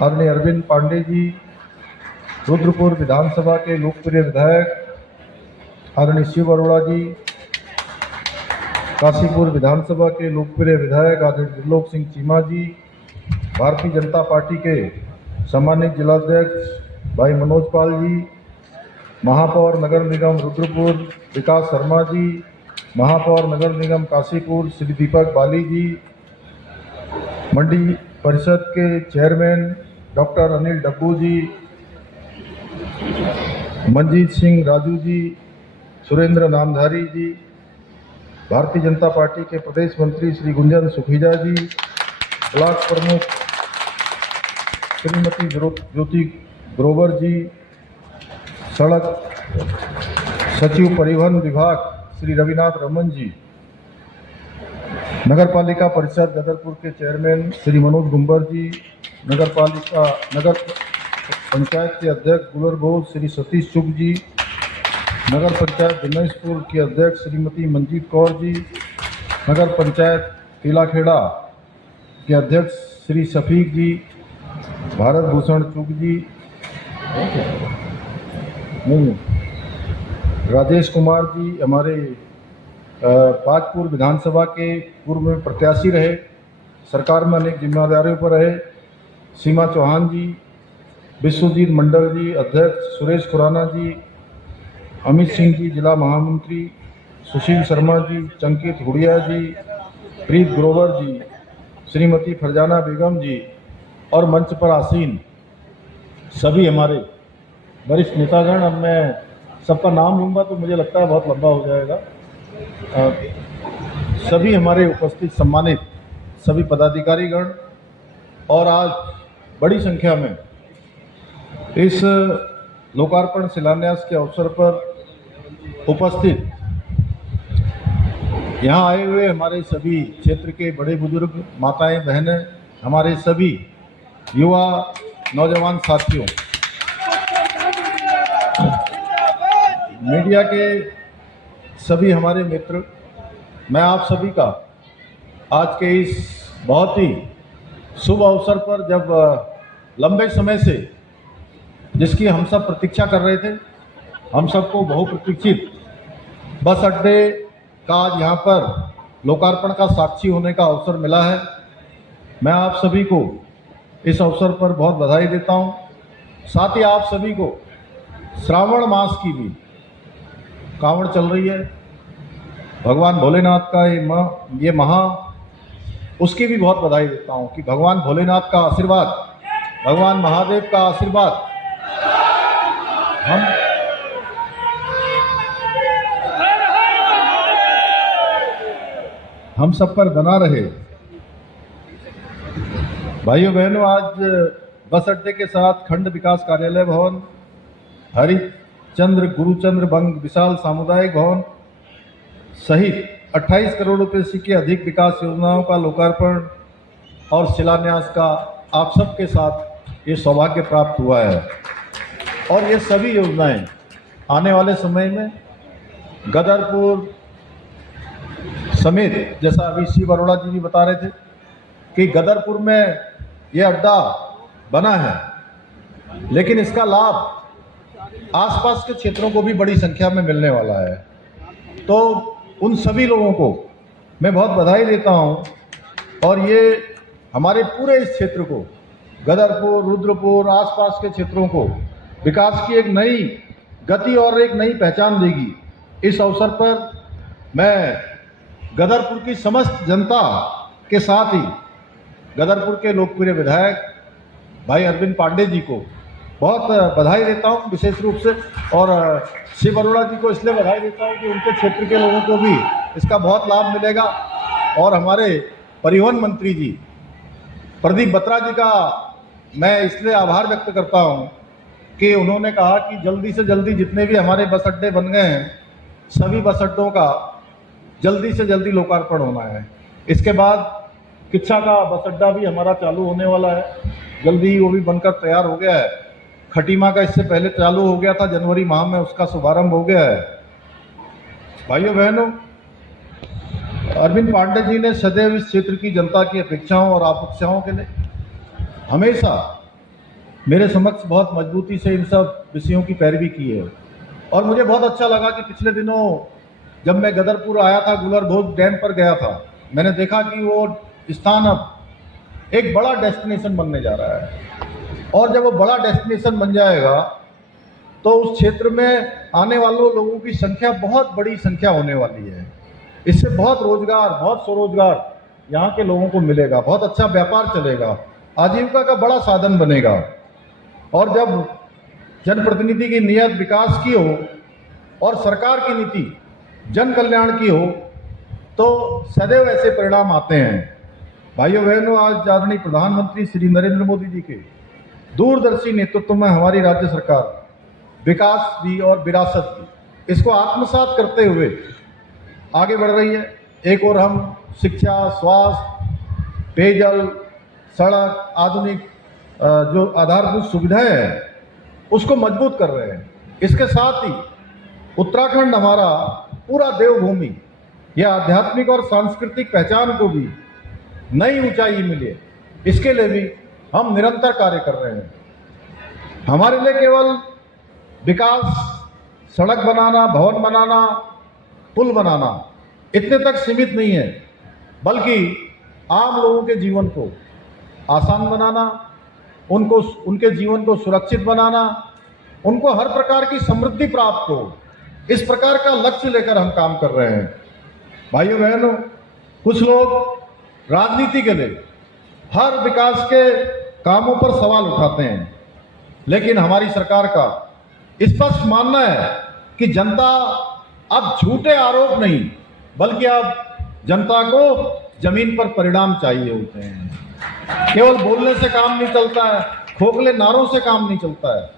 आदरणीय अरविंद पांडे जी, रुद्रपुर विधानसभा के लोकप्रिय विधायक आदरणीय शिव अरोड़ा जी, काशीपुर विधानसभा के लोकप्रिय विधायक आदरणीय त्रिलोक सिंह चीमा जी, भारतीय जनता पार्टी के सम्मानित जिलाध्यक्ष भाई मनोज पाल जी, महापौर नगर निगम रुद्रपुर विकास शर्मा जी, महापौर नगर निगम काशीपुर श्री दीपक बाली जी, मंडी परिषद के चेयरमैन डॉक्टर अनिल डब्बू जी, मंजीत सिंह राजू जी, सुरेंद्र नामधारी जी, भारतीय जनता पार्टी के प्रदेश मंत्री श्री गुंजन सुखीजा जी, ब्लॉक प्रमुख श्रीमती ज्योति ग्रोवर जी, सड़क सचिव परिवहन विभाग श्री रविनाथ रमन जी, नगर पालिका परिषद गदरपुर के चेयरमैन श्री मनोज गुंबर जी, नगर पंचायत के अध्यक्ष गुलर घोष श्री सतीश चुग जी, नगर पंचायत दिनेशपुर की अध्यक्ष श्रीमती मंजीत कौर जी, नगर पंचायत तिलाखेड़ा के अध्यक्ष श्री शफीक जी, भारत भूषण चुग जी, राजेश कुमार जी हमारे बाजपुर विधानसभा के पूर्व में प्रत्याशी रहे, सरकार में अनेक जिम्मेदारियों पर रहे, सीमा चौहान जी, विश्वजीत मंडल जी अध्यक्ष, सुरेश खुराना जी, अमित सिंह जी जिला महामंत्री, सुशील शर्मा जी, चंकित हुड़िया जी, प्रीत ग्रोवर जी, श्रीमती फरजाना बेगम जी और मंच पर आसीन सभी हमारे वरिष्ठ नेतागण। अब मैं सबका नाम लूँगा तो मुझे लगता है बहुत लंबा हो जाएगा। सभी हमारे उपस्थित सम्मानित सभी पदाधिकारीगण और आज बड़ी संख्या में इस लोकार्पण शिलान्यास के अवसर पर उपस्थित यहाँ आए हुए हमारे सभी क्षेत्र के बड़े बुजुर्ग, माताएं, बहनें, हमारे सभी युवा नौजवान साथियों, मीडिया के सभी हमारे मित्र, मैं आप सभी का आज के इस बहुत ही शुभ अवसर पर, जब लंबे समय से जिसकी हम सब प्रतीक्षा कर रहे थे, हम सबको बहुप्रतीक्षित बस अड्डे का आज यहाँ पर लोकार्पण का साक्षी होने का अवसर मिला है। मैं आप सभी को इस अवसर पर बहुत बधाई देता हूं। साथ ही आप सभी को श्रावण मास की भी कांवड़ चल रही है, भगवान भोलेनाथ का ये महा उसकी भी बहुत बधाई देता हूं कि भगवान भोलेनाथ का आशीर्वाद, भगवान महादेव का आशीर्वाद हम सब पर बना रहे। भाइयों बहनों, आज बस अड्डे के साथ खंड विकास कार्यालय भवन, हरिचंद्र गुरुचंद्र बंग विशाल सामुदायिक भवन सहित 28 करोड़ रुपए से के अधिक विकास योजनाओं का लोकार्पण और शिलान्यास का आप सबके साथ ये सौभाग्य प्राप्त हुआ है। और ये सभी योजनाएं आने वाले समय में गदरपुर समेत, जैसा अभी शिव अरोड़ा जी भी बता रहे थे कि गदरपुर में ये अड्डा बना है, लेकिन इसका लाभ आसपास के क्षेत्रों को भी बड़ी संख्या में मिलने वाला है। तो उन सभी लोगों को मैं बहुत बधाई देता हूं और ये हमारे पूरे इस क्षेत्र को, गदरपुर, रुद्रपुर, आसपास के क्षेत्रों को विकास की एक नई गति और एक नई पहचान देगी। इस अवसर पर मैं गदरपुर की समस्त जनता के साथ ही गदरपुर के लोकप्रिय विधायक भाई अरविंद पांडे जी को बहुत बधाई देता हूं विशेष रूप से, और शिव अरोड़ा जी को इसलिए बधाई देता हूं कि उनके क्षेत्र के लोगों को भी इसका बहुत लाभ मिलेगा। और हमारे परिवहन मंत्री जी प्रदीप बत्रा जी का मैं इसलिए आभार व्यक्त करता हूं कि उन्होंने कहा कि जल्दी से जल्दी जितने भी हमारे बस अड्डे बन गए हैं, सभी बस अड्डों का जल्दी से जल्दी लोकार्पण होना है। इसके बाद किच्छा का बस अड्डा भी हमारा चालू होने वाला है, जल्दी ही वो भी बनकर तैयार हो गया है। खटीमा का इससे पहले चालू हो गया था, जनवरी माह में उसका शुभारंभ हो गया है। भाइयों बहनों, अरविंद पांडे जी ने सदैव इस क्षेत्र की जनता की अपेक्षाओं और आकांक्षाओं के लिए हमेशा मेरे समक्ष बहुत मजबूती से इन सब विषयों की पैरवी की है। और मुझे बहुत अच्छा लगा कि पिछले दिनों जब मैं गदरपुर आया था, गुलरभोग डैम पर गया था, मैंने देखा कि वो स्थान अब एक बड़ा डेस्टिनेशन बनने जा रहा है। और जब वो बड़ा डेस्टिनेशन बन जाएगा तो उस क्षेत्र में आने वालों लोगों की संख्या बहुत बड़ी संख्या होने वाली है। इससे बहुत रोजगार, बहुत स्वरोजगार यहाँ के लोगों को मिलेगा, बहुत अच्छा व्यापार चलेगा, आजीविका का बड़ा साधन बनेगा। और जब जनप्रतिनिधि की नीयत विकास की हो और सरकार की नीति जन कल्याण की हो तो सदैव ऐसे परिणाम आते हैं। भाइयों बहनों, आज आदरणीय प्रधानमंत्री श्री नरेंद्र मोदी जी के दूरदर्शी नेतृत्व में हमारी राज्य सरकार विकास भी और विरासत भी इसको आत्मसात करते हुए आगे बढ़ रही है। एक और हम शिक्षा, स्वास्थ्य, पेयजल, सड़क, आधुनिक जो आधारभूत सुविधाएं हैं उसको मजबूत कर रहे हैं। इसके साथ ही उत्तराखंड हमारा पूरा देवभूमि या आध्यात्मिक और सांस्कृतिक पहचान को भी नई ऊंचाई मिले, इसके लिए भी हम निरंतर कार्य कर रहे हैं। हमारे लिए केवल विकास, सड़क बनाना, भवन बनाना, पुल बनाना इतने तक सीमित नहीं है, बल्कि आम लोगों के जीवन को आसान बनाना, उनके जीवन को सुरक्षित बनाना, उनको हर प्रकार की समृद्धि प्राप्त हो, इस प्रकार का लक्ष्य लेकर हम काम कर रहे हैं। भाइयों बहनों, कुछ लोग राजनीति के लिए हर विकास के कामों पर सवाल उठाते हैं, लेकिन हमारी सरकार का स्पष्ट मानना है कि जनता अब झूठे आरोप नहीं, बल्कि अब जनता को जमीन पर परिणाम चाहिए होते हैं। केवल बोलने से काम नहीं चलता है, खोखले नारों से काम नहीं चलता है।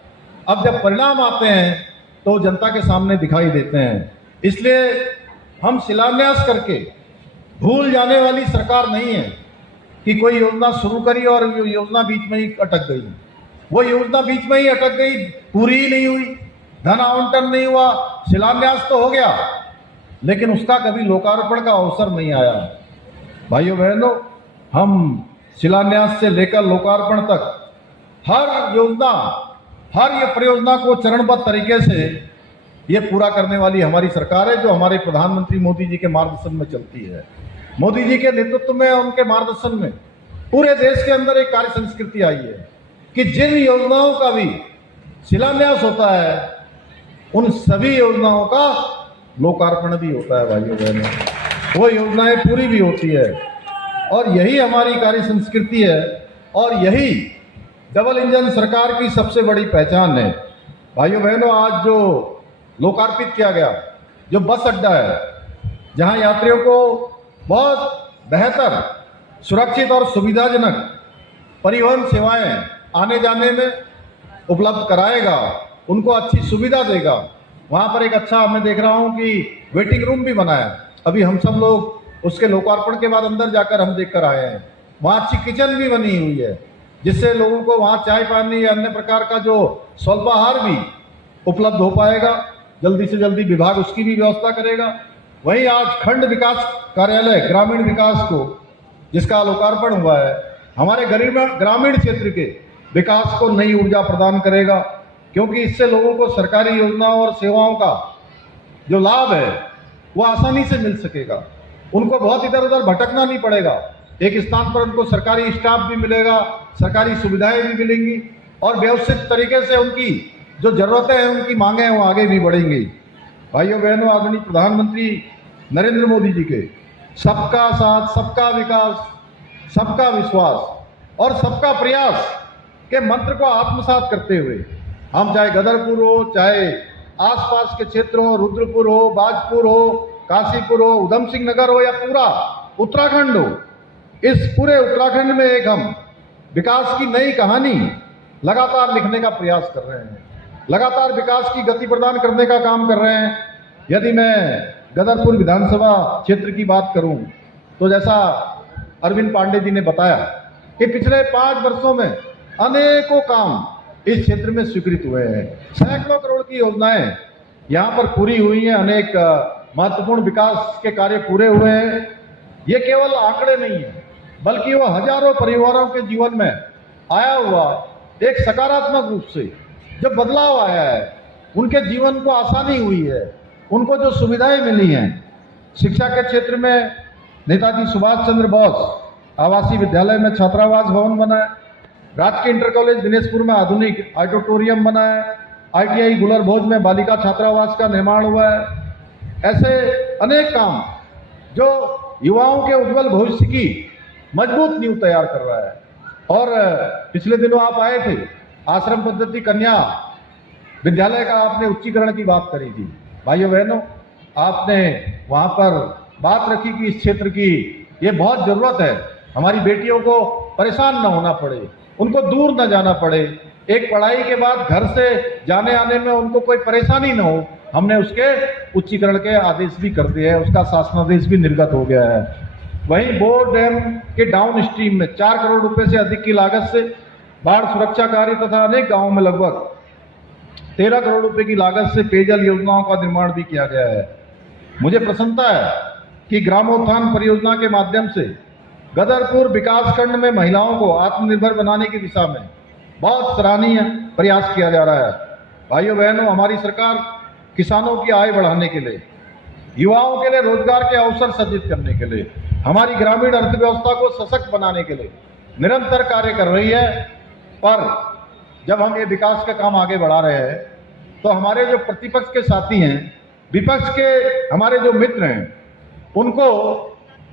अब जब परिणाम आते हैं तो जनता के सामने दिखाई देते हैं। इसलिए हम शिलान्यास करके भूल जाने वाली सरकार नहीं है कि कोई योजना शुरू करी और योजना बीच में ही अटक गई। वो योजना बीच में ही अटक गई, पूरी ही नहीं हुई, धन आवंटन नहीं हुआ, शिलान्यास तो हो गया लेकिन उसका कभी लोकार्पण का अवसर नहीं आया। भाइयों बहनों, हम शिलान्यास से लेकर लोकार्पण तक हर योजना, हर ये परियोजना को चरणबद्ध तरीके से ये पूरा करने वाली हमारी सरकार है, जो हमारे प्रधानमंत्री मोदी जी के मार्गदर्शन में चलती है। मोदी जी के नेतृत्व में, उनके मार्गदर्शन में पूरे देश के अंदर एक कार्य संस्कृति आई है कि जिन योजनाओं का भी शिलान्यास होता है उन सभी योजनाओं का लोकार्पण भी होता है भाइयों बहनों, वो योजनाएं पूरी भी होती है। और यही हमारी कार्य संस्कृति है और यही डबल इंजन सरकार की सबसे बड़ी पहचान है। भाइयों बहनों, आज जो लोकार्पित किया गया जो बस अड्डा है, जहां यात्रियों को बहुत बेहतर, सुरक्षित और सुविधाजनक परिवहन सेवाएं आने जाने में उपलब्ध कराएगा, उनको अच्छी सुविधा देगा। वहाँ पर एक अच्छा मैं देख रहा हूँ कि वेटिंग रूम भी बना है। अभी हम सब लोग उसके लोकार्पण के बाद अंदर जाकर हम देख कर आए हैं। वहाँ अच्छी किचन भी बनी हुई है जिससे लोगों को वहाँ चाय पानी या अन्य प्रकार का जो स्वल्पाहार भी उपलब्ध हो पाएगा। जल्दी से जल्दी विभाग उसकी भी व्यवस्था करेगा। वहीं आज खंड विकास कार्यालय ग्रामीण विकास को, जिसका लोकार्पण हुआ है, हमारे ग्रामीण क्षेत्र के विकास को नई ऊर्जा प्रदान करेगा, क्योंकि इससे लोगों को सरकारी योजनाओं और सेवाओं का जो लाभ है वो आसानी से मिल सकेगा। उनको बहुत इधर उधर भटकना नहीं पड़ेगा। एक स्थान पर उनको सरकारी स्टाफ भी मिलेगा, सरकारी सुविधाएं भी मिलेंगी और व्यवस्थित तरीके से उनकी जो ज़रूरतें हैं, उनकी मांगें हैं, वो आगे भी बढ़ेंगी। भाइयों बहनों, आदरणीय प्रधानमंत्री नरेंद्र मोदी जी के सबका साथ, सबका विकास, सबका विश्वास और सबका प्रयास के मंत्र को आत्मसात करते हुए हम चाहे गदरपुर हो, चाहे आसपास के क्षेत्र हो, रुद्रपुर हो, बाजपुर हो, काशीपुर हो, उधम सिंह नगर हो या पूरा उत्तराखंड हो, इस पूरे उत्तराखंड में एक हम विकास की नई कहानी लगातार लिखने का प्रयास कर रहे हैं, लगातार विकास की गति प्रदान करने का काम कर रहे हैं। यदि मैं गदरपुर विधानसभा क्षेत्र की बात करूं तो जैसा अरविंद पांडे जी ने बताया कि पिछले 5 वर्षों में अनेकों काम इस क्षेत्र में स्वीकृत हुए हैं। सैकड़ों करोड़ की योजनाएं यहाँ पर पूरी हुई हैं, अनेक महत्वपूर्ण विकास के कार्य पूरे हुए हैं। ये केवल आंकड़े नहीं है, बल्कि वो हजारों परिवारों के जीवन में आया हुआ एक सकारात्मक रूप से जो बदलाव आया है, उनके जीवन को आसानी हुई है, उनको जो सुविधाएं मिली हैं। शिक्षा के क्षेत्र में नेताजी सुभाष चंद्र बोस आवासीय विद्यालय में छात्रावास भवन बना है, राजकीय इंटर कॉलेज दिनेशपुर में आधुनिक ऑडिटोरियम बना है, ITI गुलर भोज में बालिका छात्रावास का निर्माण हुआ है। ऐसे अनेक काम जो युवाओं के उज्जवल भविष्य की मजबूत नींव तैयार कर रहा है। और पिछले दिनों आप आए थे, आश्रम पद्धति कन्या विद्यालय का आपने उच्चीकरण की बात करी थी। भाइयों बहनों, आपने वहाँ पर बात रखी कि इस क्षेत्र की ये बहुत ज़रूरत है, हमारी बेटियों को परेशान न होना पड़े, उनको दूर न जाना पड़े, एक पढ़ाई के बाद घर से जाने आने में उनको कोई परेशानी न हो। हमने उसके उच्चीकरण के आदेश भी कर दिए हैं, उसका शासनादेश भी निर्गत हो गया है। वहीं बोर डैम के डाउन स्ट्रीम में 4 करोड़ रुपए से अधिक की लागत से बाढ़ सुरक्षा कार्य तथा अनेक गाँवों में लगभग 13 करोड़ रुपए की लागत से पेयजल योजनाओं का निर्माण भी किया गया है। मुझे प्रसन्नता है कि ग्रामोत्थान परियोजना के माध्यम से गदरपुर विकासखंड में महिलाओं को आत्मनिर्भर बनाने की दिशा में बहुत सराहनीय प्रयास किया जा रहा है। भाइयों बहनों, हमारी सरकार किसानों की आय बढ़ाने के लिए, युवाओं के लिए रोजगार के अवसर सृजित करने के लिए, हमारी ग्रामीण अर्थव्यवस्था को सशक्त बनाने के लिए निरंतर कार्य कर रही है। पर जब हम ये विकास का काम आगे बढ़ा रहे हैं तो हमारे जो प्रतिपक्ष के साथी हैं, विपक्ष के हमारे जो मित्र हैं, उनको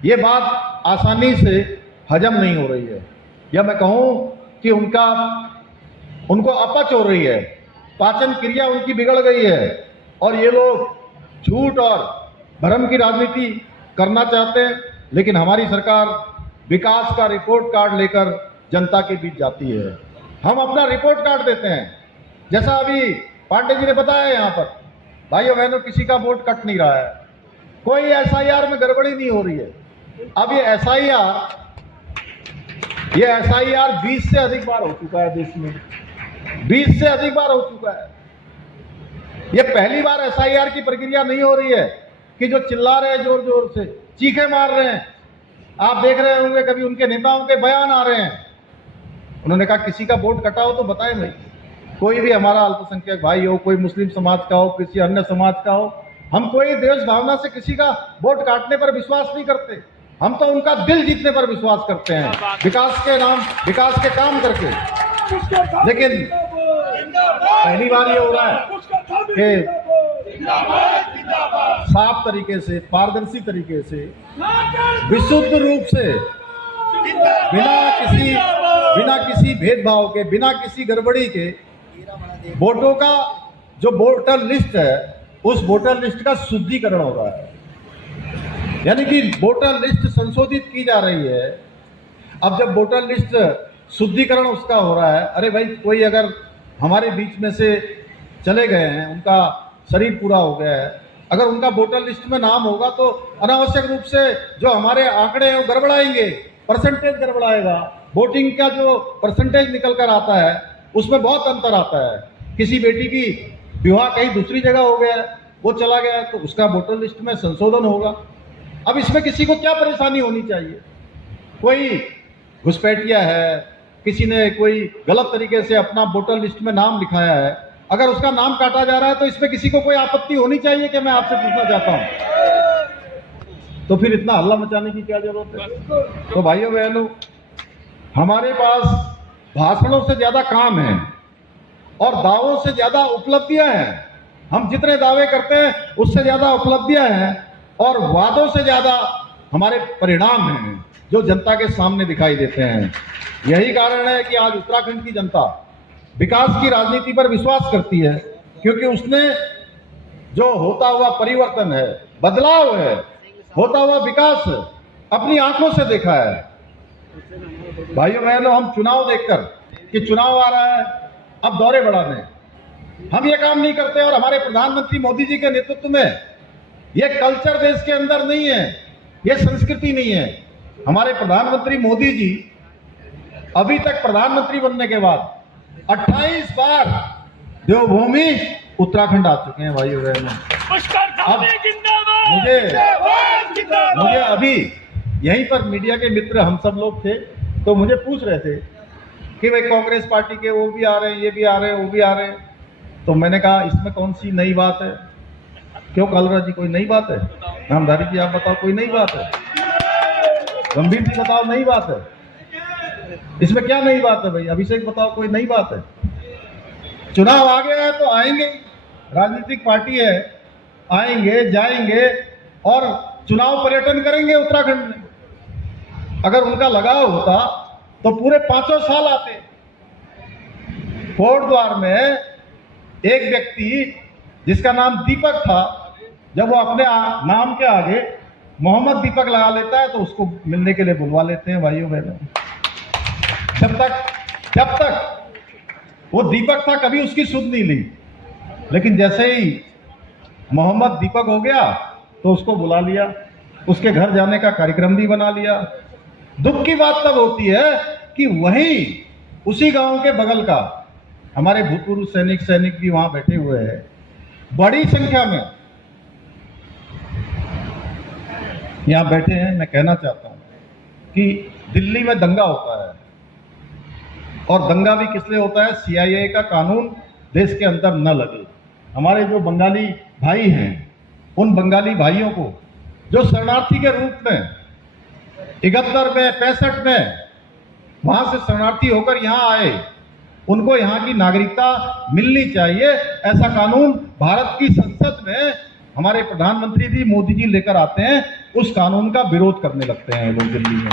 ये बात आसानी से हजम नहीं हो रही है, या मैं कहूँ कि उनको अपच हो रही है, पाचन क्रिया उनकी बिगड़ गई है और ये लोग झूठ और भ्रम की राजनीति करना चाहते हैं। लेकिन हमारी सरकार विकास का रिपोर्ट कार्ड लेकर जनता के बीच जाती है। हम अपना रिपोर्ट कार्ड देते हैं, जैसा अभी पांडे जी ने बताया यहाँ पर। भाइयों बहनों, किसी का वोट कट नहीं रहा है, कोई SIR में गड़बड़ी नहीं हो रही है। अब ये SIR 20 से अधिक बार हो चुका है देश में, 20 से अधिक बार हो चुका है। ये पहली बार SIR की प्रक्रिया नहीं हो रही है कि जो चिल्ला रहे हैं, जोर जोर से चीखे मार रहे हैं। आप देख रहे होंगे कभी उनके नेताओं के बयान आ रहे हैं, उन्होंने कहा किसी का वोट कटा हो तो बताएं भाई। कोई भी हमारा अल्पसंख्यक भाई हो, कोई मुस्लिम समाज का हो, किसी अन्य समाज का हो, हम कोई देश भावना से किसी का वोट काटने पर विश्वास नहीं करते। हम तो उनका दिल जीतने पर विश्वास करते हैं, विकास के नाम, विकास के काम करके। लेकिन पहली बार ये हो रहा है कि साफ तरीके से, पारदर्शी तरीके से, विशुद्ध रूप से, बिना किसी भेदभाव के, बिना किसी गड़बड़ी के वोटों का जो वोटर लिस्ट है, उस वोटर लिस्ट का शुद्धिकरण हो रहा है। यानी कि वोटर लिस्ट संशोधित की जा रही है। अब जब वोटर लिस्ट शुद्धिकरण उसका हो रहा है, अरे भाई कोई अगर हमारे बीच में से चले गए हैं, उनका शरीर पूरा हो गया है, अगर उनका वोटर लिस्ट में नाम होगा तो अनावश्यक रूप से जो हमारे आंकड़े हैं वो गड़बड़ाएंगे, परसेंटेज गड़बड़ाएगा। वोटिंग का जो परसेंटेज निकल कर आता है उसमें बहुत अंतर आता है। किसी बेटी की विवाह कहीं दूसरी जगह हो गया है, वो चला गया है, तो उसका वोटर लिस्ट में संशोधन होगा। अब इसमें किसी को क्या परेशानी होनी चाहिए? कोई घुसपैठिया है, किसी ने कोई गलत तरीके से अपना वोटर लिस्ट में नाम लिखाया है, अगर उसका नाम काटा जा रहा है तो इसमें किसी को कोई आपत्ति होनी चाहिए कि मैं आपसे पूछना चाहता हूं। तो फिर इतना हल्ला मचाने की क्या जरूरत है? तो भाइयों बहनों, हमारे पास भाषणों से ज्यादा काम है और दावों से ज्यादा उपलब्धियां हैं। हम जितने दावे करते हैं उससे ज्यादा उपलब्धियां हैं और वादों से ज्यादा हमारे परिणाम हैं जो जनता के सामने दिखाई देते हैं। यही कारण है कि आज उत्तराखंड की जनता विकास की राजनीति पर विश्वास करती है, क्योंकि उसने जो होता हुआ परिवर्तन है, बदलाव है, होता हुआ विकास अपनी आंखों से देखा है। भाइयों बहनों, हम चुनाव देखकर कि चुनाव आ रहा है, अब दौरे बढ़ाने, हम ये काम नहीं करते। और हमारे प्रधानमंत्री मोदी जी के नेतृत्व में ये कल्चर देश के अंदर नहीं है, ये संस्कृति नहीं है। हमारे प्रधानमंत्री मोदी जी अभी तक प्रधानमंत्री बनने के बाद 28 बार देवभूमि उत्तराखंड आ चुके हैं। भाइयों बहनों, अब मुझे अभी यहीं पर मीडिया के मित्र हम सब लोग थे, तो मुझे पूछ रहे थे कि भाई कांग्रेस पार्टी के वो भी आ रहे हैं, ये भी आ रहे हैं, वो भी आ रहे हैं। तो मैंने कहा इसमें कौन सी नई बात है? क्यों कालरा जी, कोई नई बात है? नामधारी जी आप बताओ, कोई नई बात है? गंभीर जी बताओ, नई बात है? इसमें क्या नई बात है भाई? अभिषेक बताओ, कोई नई बात है? चुनाव आ गया है तो आएंगे, राजनीतिक पार्टी है, आएंगे जाएंगे और चुनाव पर्यटन करेंगे उत्तराखंड में। अगर उनका लगाव होता तो पूरे 5 साल आते। कोट द्वार में एक व्यक्ति जिसका नाम दीपक था, जब वो अपने नाम के आगे मोहम्मद दीपक लगा लेता है तो उसको मिलने के लिए बुलवा लेते हैं। भाइयों बहनों, जब तक वो दीपक था कभी उसकी सुध नहीं ली, लेकिन जैसे ही मोहम्मद दीपक हो गया तो उसको बुला लिया, उसके घर जाने का कार्यक्रम भी बना लिया। दुख की बात तब होती है कि वहीं उसी गांव के बगल का हमारे भूतपूर्व सैनिक भी वहां बैठे हुए हैं बड़ी संख्या में, यहां बैठे हैं। मैं कहना चाहता हूं कि दिल्ली में दंगा होता है, और दंगा भी किस लिए होता है? CIA का कानून देश के अंदर न लगे। हमारे जो बंगाली भाई हैं, उन बंगाली भाइयों को जो शरणार्थी के रूप में 71 में 65 में वहां से शरणार्थी होकर यहाँ आए, उनको यहाँ की नागरिकता मिलनी चाहिए। ऐसा कानून भारत की संसद में हमारे प्रधानमंत्री जी मोदी जी लेकर आते हैं, उस कानून का विरोध करने लगते हैं लोग दिल्ली में।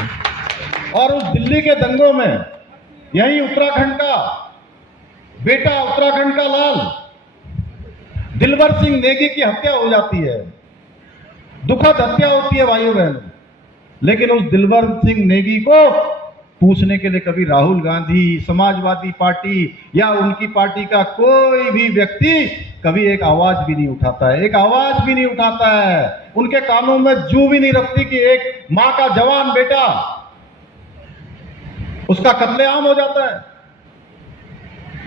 और उस दिल्ली के दंगों में यही उत्तराखंड का बेटा, उत्तराखंड का लाल दिलबर सिंह नेगी की हत्या हो जाती है। दुखद हत्या होती है भाइयों बहनों, लेकिन उस दिलबर सिंह नेगी को पूछने के लिए कभी राहुल गांधी, समाजवादी पार्टी या उनकी पार्टी का कोई भी व्यक्ति कभी एक आवाज भी नहीं उठाता है, एक आवाज भी नहीं उठाता है। उनके कानों में जू भी नहीं रखती कि एक मां का जवान बेटा उसका कत्लेआम हो जाता है।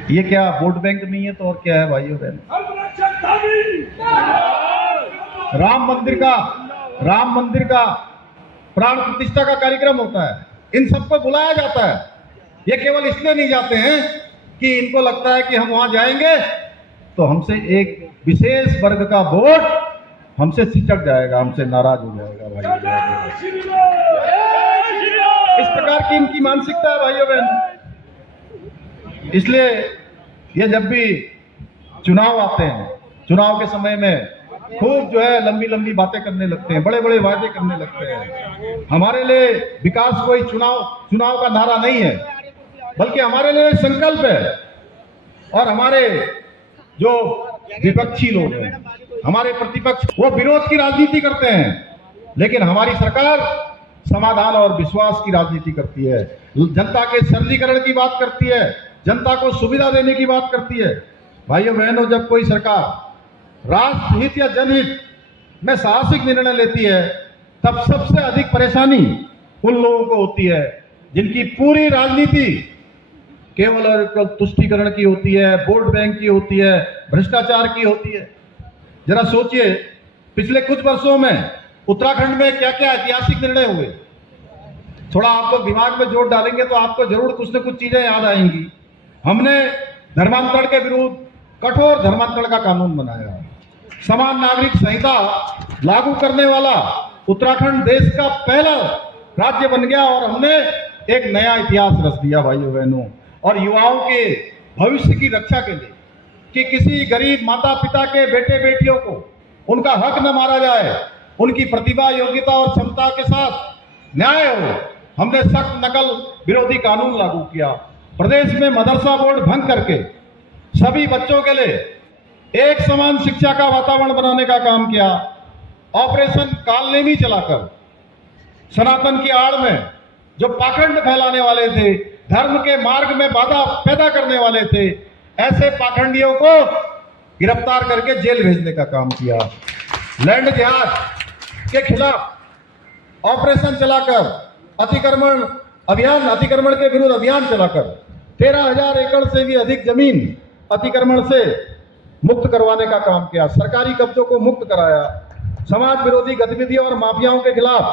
ये क्या वोट बैंक नहीं है तो और क्या है भाइयों बहनों? राम मंदिर का प्राण प्रतिष्ठा का कार्यक्रम होता है, इन सबको बुलाया जाता है। ये केवल इसलिए नहीं जाते हैं कि इनको लगता है कि हम वहां जाएंगे तो हमसे एक विशेष वर्ग का वोट हमसे सिचक जाएगा, हमसे नाराज हो जाएगा। भाई इस प्रकार की इनकी मानसिकता है भाइयों बहन। इसलिए ये जब भी चुनाव आते हैं, चुनाव के समय में खूब जो है लंबी लंबी बातें करने लगते हैं, बड़े बड़े वादे करने लगते हैं। हमारे लिए विकास कोई चुनाव का नारा नहीं है, बल्कि हमारे लिए संकल्प है। और हमारे जो विपक्षी लोग हैं, हमारे प्रतिपक्ष, वो विरोध की राजनीति करते हैं, लेकिन हमारी सरकार समाधान और विश्वास की राजनीति करती है, जनता के सरलीकरण की बात करती है, जनता को सुविधा देने की बात करती है। भाइयों बहनों, जब कोई सरकार राष्ट्रहित या जनहित में साहसिक निर्णय लेती है, तब सबसे अधिक परेशानी उन लोगों को होती है जिनकी पूरी राजनीति केवल और तुष्टीकरण की होती है, वोट बैंक की होती है, भ्रष्टाचार की होती है। जरा सोचिए, पिछले कुछ वर्षों में उत्तराखंड में क्या क्या ऐतिहासिक निर्णय हुए। थोड़ा आप लोग दिमाग में जोर डालेंगे तो आपको जरूर कुछ न कुछ चीजें याद आएंगी। हमने धर्मांतरण के विरुद्ध कठोर धर्मांतरण का कानून बनाया, समान नागरिक संहिता लागू करने वाला उत्तराखंड देश का पहला राज्य बन गया और हमने एक नया इतिहास रच दिया भाइयों बहनों। और युवाओं के भविष्य की रक्षा के लिए कि किसी गरीब माता पिता के बेटे बेटियों को उनका हक न मारा जाए, उनकी प्रतिभा, योग्यता और क्षमता के साथ न्याय हो, हमने सख्त नकल विरोधी कानून लागू किया। प्रदेश में मदरसा बोर्ड भंग करके सभी बच्चों के लिए एक समान शिक्षा का वातावरण बनाने का काम किया। ऑपरेशन कालनेमी चलाकर सनातन की आड़ में जो पाखंड फैलाने वाले थे, धर्म के मार्ग में बाधा पैदा करने वाले थे, ऐसे पाखंडियों को गिरफ्तार करके जेल भेजने का काम किया। लैंड जिहाद के खिलाफ ऑपरेशन चलाकर अतिक्रमण के विरुद्ध अभियान चलाकर 13,000 एकड़ से भी अधिक जमीन अतिक्रमण से मुक्त करवाने का काम किया। सरकारी कब्जों को मुक्त कराया। समाज विरोधी गतिविधियों और माफियाओं के खिलाफ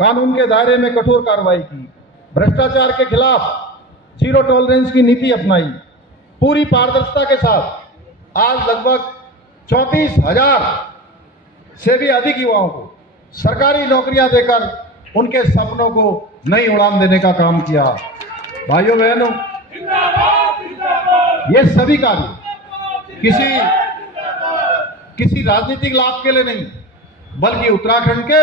कानून के दायरे में कठोर कार्रवाई की। भ्रष्टाचार के खिलाफ जीरो टॉलरेंस की नीति अपनाई। पूरी पारदर्शिता के साथ आज लगभग 34,000 से भी अधिक युवाओं को सरकारी नौकरियां देकर उनके सपनों को नई उड़ान देने का काम किया। भाइयों बहनों, ये सभी कार्य किसी राजनीतिक लाभ के लिए नहीं, बल्कि उत्तराखंड के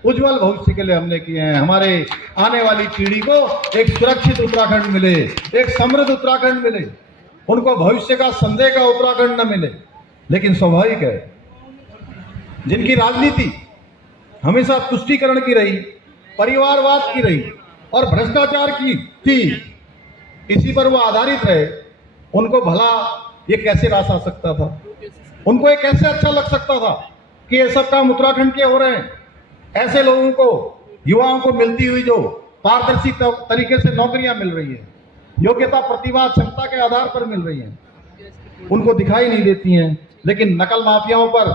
उज्जवल भविष्य के लिए हमने किए हैं। हमारे आने वाली पीढ़ी को एक सुरक्षित उत्तराखंड मिले, एक समृद्ध उत्तराखंड मिले, उनको भविष्य का संदेह का उत्तराखंड न मिले। लेकिन स्वाभाविक है, जिनकी राजनीति हमेशा तुष्टीकरण की रही, परिवारवाद की रही और भ्रष्टाचार की थी, इसी पर वो आधारित रहे, उनको भला ये कैसे रास आ सकता था, उनको ये कैसे अच्छा लग सकता था कि ये सब काम उत्तराखंड के हो रहे हैं। ऐसे लोगों को, युवाओं को मिलती हुई जो पारदर्शी तरीके से नौकरियां मिल रही है, योग्यता, प्रतिभा, क्षमता के आधार पर मिल रही हैं, उनको दिखाई नहीं देती हैं। लेकिन नकल माफियाओं पर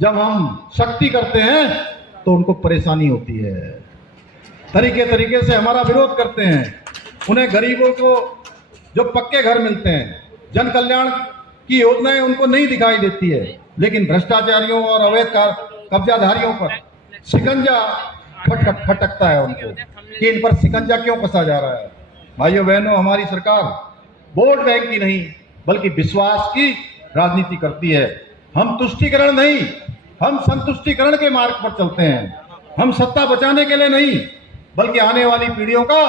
जब हम सख्ती करते हैं तो उनको परेशानी होती है, तरीके से हमारा विरोध करते हैं। उन्हें गरीबों को जो पक्के घर मिलते हैं, जन कल्याण की योजनाएं उनको नहीं दिखाई देती है, लेकिन भ्रष्टाचारियों और अवैध कब्जाधारियों पर शिकंजा फटकता है उनको कि इन पर शिकंजा क्यों कसा जा रहा है। भाइयों बहनों, हमारी सरकार वोट बैंक की नहीं बल्कि विश्वास की राजनीति करती है। हम तुष्टीकरण नहीं, हम संतुष्टीकरण के मार्ग पर चलते हैं। हम सत्ता बचाने के लिए नहीं बल्कि आने वाली पीढ़ियों का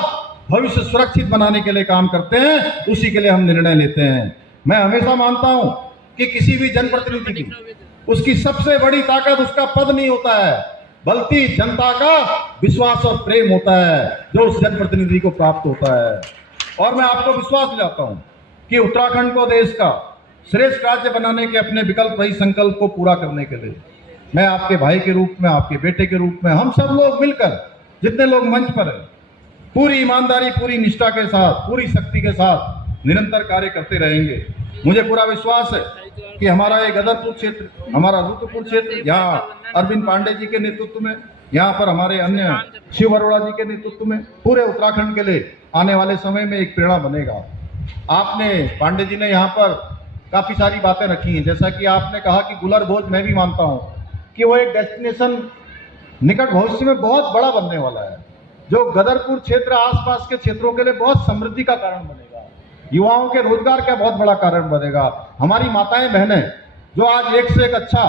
भविष्य सुरक्षित बनाने के लिए काम करते हैं, उसी के लिए हम निर्णय लेते हैं। मैं हमेशा मानता हूं कि किसी भी जनप्रतिनिधि की उसकी सबसे बड़ी ताकत उसका पद नहीं होता है, बल्कि जनता का विश्वास और प्रेम होता है जो उस जनप्रतिनिधि को प्राप्त होता है। और मैं आपको विश्वास दिलाता हूं कि उत्तराखंड को देश का श्रेष्ठ राज्य बनाने के अपने विकल्प रही संकल्प को पूरा करने के लिए मैं आपके भाई के रूप में, आपके बेटे के रूप में, हम सब लोग मिलकर, जितने लोग मंच पर हैं, पूरी ईमानदारी, पूरी निष्ठा के साथ, पूरी शक्ति के साथ निरंतर कार्य करते रहेंगे। मुझे पूरा विश्वास है कि हमारा ये गदरपुर क्षेत्र, हमारा रुद्रपुर क्षेत्र, यहाँ अरविंद पांडे जी के नेतृत्व में, यहाँ पर हमारे अन्य शिव अरोड़ा जी के नेतृत्व में, पूरे उत्तराखंड के लिए आने वाले समय में एक प्रेरणा बनेगा। आपने, पांडे जी ने यहाँ पर काफ़ी सारी बातें रखी हैं, जैसा कि आपने कहा कि गुलर भोज, मैं भी मानता हूँ कि वो एक डेस्टिनेशन निकट भविष्य में बहुत बड़ा बनने वाला है। जो गदरपुर क्षेत्र आसपास के क्षेत्रों के लिए बहुत समृद्धि का कारण बनेगा, युवाओं के रोजगार का बहुत बड़ा कारण बनेगा। हमारी माताएं बहनें जो आज एक से एक अच्छा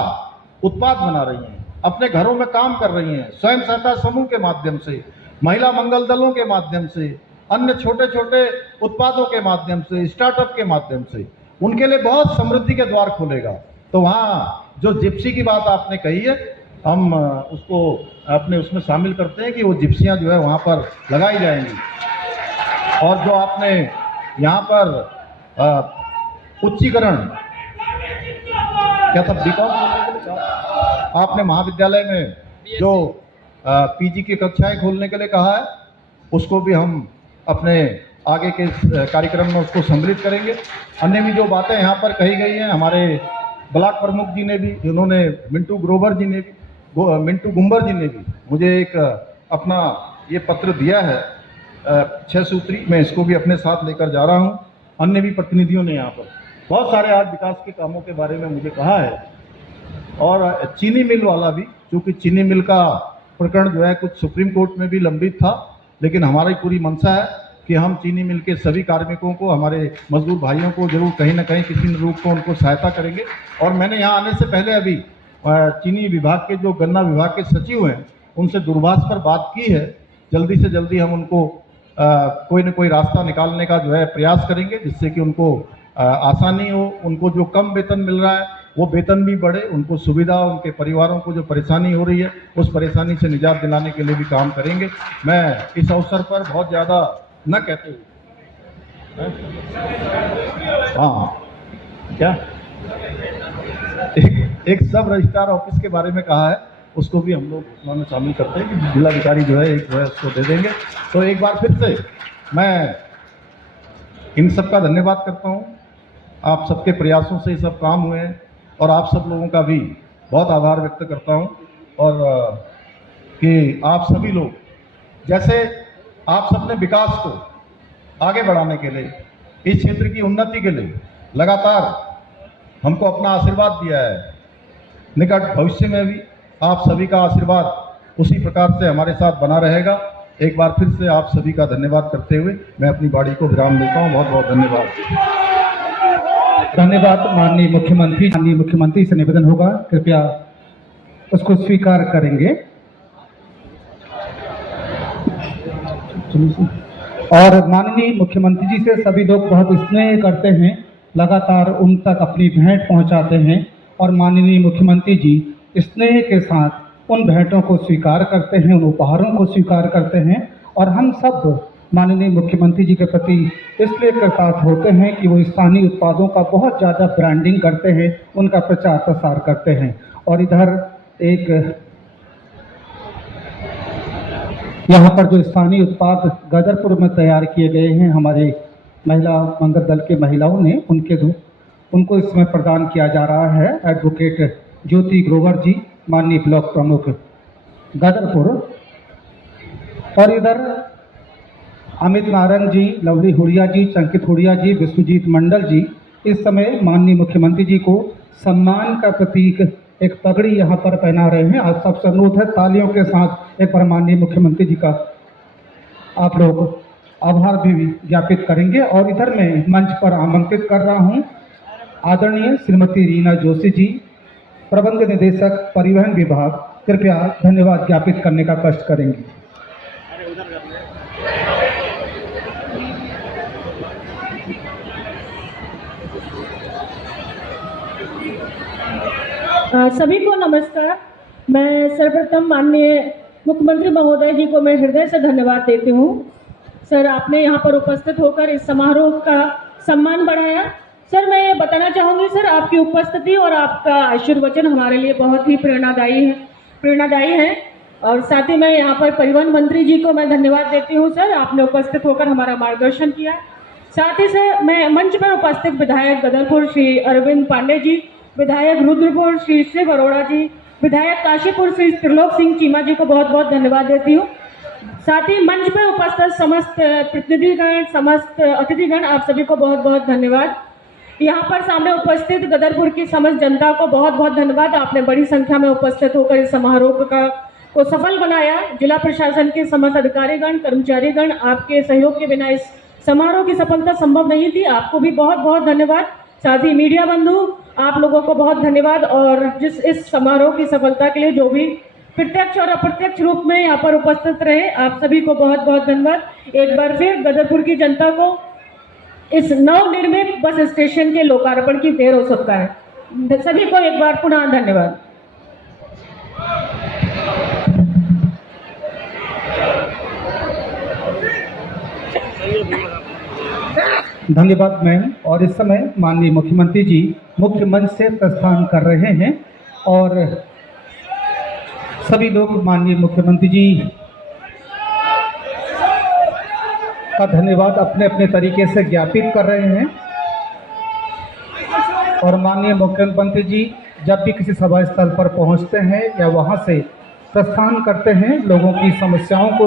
उत्पाद बना रही हैं, अपने घरों में काम कर रही हैं, स्वयं सहायता समूह के माध्यम से, महिला मंगल दलों के माध्यम से, अन्य छोटे छोटे उत्पादों के माध्यम से, स्टार्टअप के माध्यम से, उनके लिए बहुत समृद्धि के द्वार खोलेगा। तो वहाँ जो जिप्सी की बात आपने कही है, हम उसको अपने उसमें शामिल करते हैं कि वो जिप्सियाँ जो है वहाँ पर लगाई जाएंगी। और जो आपने यहाँ पर उच्चीकरण क्या था, बीकॉम आपने महाविद्यालय में जो पीजी की कक्षाएं खोलने के लिए कहा है, उसको भी हम अपने आगे के कार्यक्रम में उसको सम्मिलित करेंगे। अन्य भी जो बातें यहाँ पर कही गई हैं, हमारे ब्लॉक प्रमुख जी ने भी, उन्होंने मिंटू गुंबर जी ने भी मुझे एक अपना ये पत्र दिया है 6 सूत्री, मैं इसको भी अपने साथ लेकर जा रहा हूँ। अन्य भी प्रतिनिधियों ने यहाँ पर बहुत सारे आज विकास के कामों के बारे में मुझे कहा है। और चीनी मिल वाला भी, क्योंकि चीनी मिल का प्रकरण जो है कुछ सुप्रीम कोर्ट में भी लंबित था, लेकिन हमारी पूरी मंशा है कि हम चीनी मिल के सभी कार्मिकों को, हमारे मजदूर भाइयों को जरूर कहीं ना कहीं किसी रूप को उनको सहायता करेंगे। और मैंने यहाँ आने से पहले अभी चीनी विभाग के जो गन्ना विभाग के सचिव हैं, उनसे दूरभाष पर बात की है। जल्दी से जल्दी हम उनको कोई न कोई रास्ता निकालने का जो है प्रयास करेंगे, जिससे कि उनको आसानी हो, उनको जो कम वेतन मिल रहा है वो वेतन भी बढ़े, उनको सुविधा, उनके परिवारों को जो परेशानी हो रही है उस परेशानी से निजात दिलाने के लिए भी काम करेंगे। मैं इस अवसर पर बहुत ज़्यादा न कहते हुए, हाँ क्या एक सब रजिस्ट्रार ऑफिस के बारे में कहा है, उसको भी हम लोग उसमें शामिल करते हैं कि जिलाधिकारी जो है एक जो है उसको दे देंगे। तो एक बार फिर से मैं इन सब का धन्यवाद करता हूँ। आप सबके प्रयासों से ये सब काम हुए हैं और आप सब लोगों का भी बहुत आभार व्यक्त करता हूँ। और कि आप सभी लोग, जैसे आप सबने विकास को आगे बढ़ाने के लिए, इस क्षेत्र की उन्नति के लिए लगातार हमको अपना आशीर्वाद दिया है, निकट भविष्य में भी आप सभी का आशीर्वाद उसी प्रकार से हमारे साथ बना रहेगा। एक बार फिर से आप सभी का धन्यवाद करते हुए मैं अपनी वाणी को विराम देता हूँ। बहुत बहुत धन्यवाद। धन्यवाद माननीय मुख्यमंत्री से निवेदन होगा, कृपया उसको स्वीकार करेंगे। और माननीय मुख्यमंत्री जी से सभी लोग बहुत स्नेह करते हैं, लगातार उन तक अपनी भेंट पहुंचाते हैं और माननीय मुख्यमंत्री जी स्नेह के साथ उन भेंटों को स्वीकार करते हैं, उन उपहारों को स्वीकार करते हैं। और हम सब माननीय मुख्यमंत्री जी के प्रति इसलिए कृतज्ञ होते हैं कि वो स्थानीय उत्पादों का बहुत ज़्यादा ब्रांडिंग करते हैं, उनका प्रचार प्रसार करते हैं। और इधर एक यहाँ पर जो स्थानीय उत्पाद गदरपुर में तैयार किए गए हैं, हमारे महिला मंगल दल के महिलाओं ने उनको इसमें प्रदान किया जा रहा है। एडवोकेट ज्योति ग्रोवर जी, माननीय ब्लॉक प्रमुख गदरपुर। और इधर अमित नारंग जी, लवली हुड़िया जी, संकित हुड़िया जी, विश्वजीत मंडल जी इस समय माननीय मुख्यमंत्री जी को सम्मान का प्रतीक एक पगड़ी यहाँ पर पहना रहे हैं। आप सबसे अनुरोध है तालियों के साथ एक बार माननीय मुख्यमंत्री जी का आप लोग आभार भी ज्ञापित करेंगे। और इधर मैं मंच पर आमंत्रित कर रहा हूँ आदरणीय श्रीमती रीना जोशी जी, प्रबंध निदेशक परिवहन विभाग, कृपया धन्यवाद ज्ञापित करने का कष्ट करेंगी। सभी को नमस्कार। मैं सर्वप्रथम माननीय मुख्यमंत्री महोदय जी को मैं हृदय से धन्यवाद देती हूँ। सर, आपने यहाँ पर उपस्थित होकर इस समारोह का सम्मान बढ़ाया। सर, मैं ये बताना चाहूँगी सर, आपकी उपस्थिति और आपका आशीर्वचन हमारे लिए बहुत ही प्रेरणादायी है। और साथ ही मैं यहाँ पर परिवहन मंत्री जी को मैं धन्यवाद देती हूँ। सर, आपने उपस्थित होकर हमारा मार्गदर्शन किया। साथ ही सर, मैं मंच पर उपस्थित विधायक गदरपुर श्री अरविंद पांडे जी, विधायक रुद्रपुर श्री शिव अरोड़ा जी, विधायक काशीपुर श्री त्रिलोक सिंह चीमा जी को बहुत बहुत धन्यवाद देती हूँ। साथ ही मंच पर उपस्थित समस्त प्रतिनिधिगण, समस्त अतिथिगण, आप सभी को बहुत बहुत धन्यवाद। यहाँ पर सामने उपस्थित गदरपुर की समस्त जनता को बहुत बहुत धन्यवाद। आपने बड़ी संख्या में उपस्थित होकर इस समारोह का को सफल बनाया। जिला प्रशासन के समस्त अधिकारीगण, कर्मचारीगण, आपके सहयोग के बिना इस समारोह की सफलता संभव नहीं थी। आपको भी बहुत बहुत धन्यवाद। साथ ही मीडिया बंधु, आप लोगों को बहुत धन्यवाद। और जिस इस समारोह की सफलता के लिए जो भी प्रत्यक्ष और अप्रत्यक्ष रूप में यहाँ पर उपस्थित रहे, आप सभी को बहुत बहुत धन्यवाद। एक बार फिर गदरपुर की जनता को इस नवनिर्मित बस स्टेशन के लोकार्पण की देर हो सकता है। सभी को एक बार पुनः धन्यवाद। धन्यवाद मैम। और इस समय माननीय मुख्यमंत्री जी मुख्य मंच से प्रस्थान कर रहे हैं और सभी लोग माननीय मुख्यमंत्री जी का धन्यवाद अपने अपने तरीके से ज्ञापित कर रहे हैं। और माननीय मुख्यमंत्री जी जब भी किसी सभा स्थल पर पहुंचते हैं या वहां से प्रस्थान करते हैं, लोगों की समस्याओं को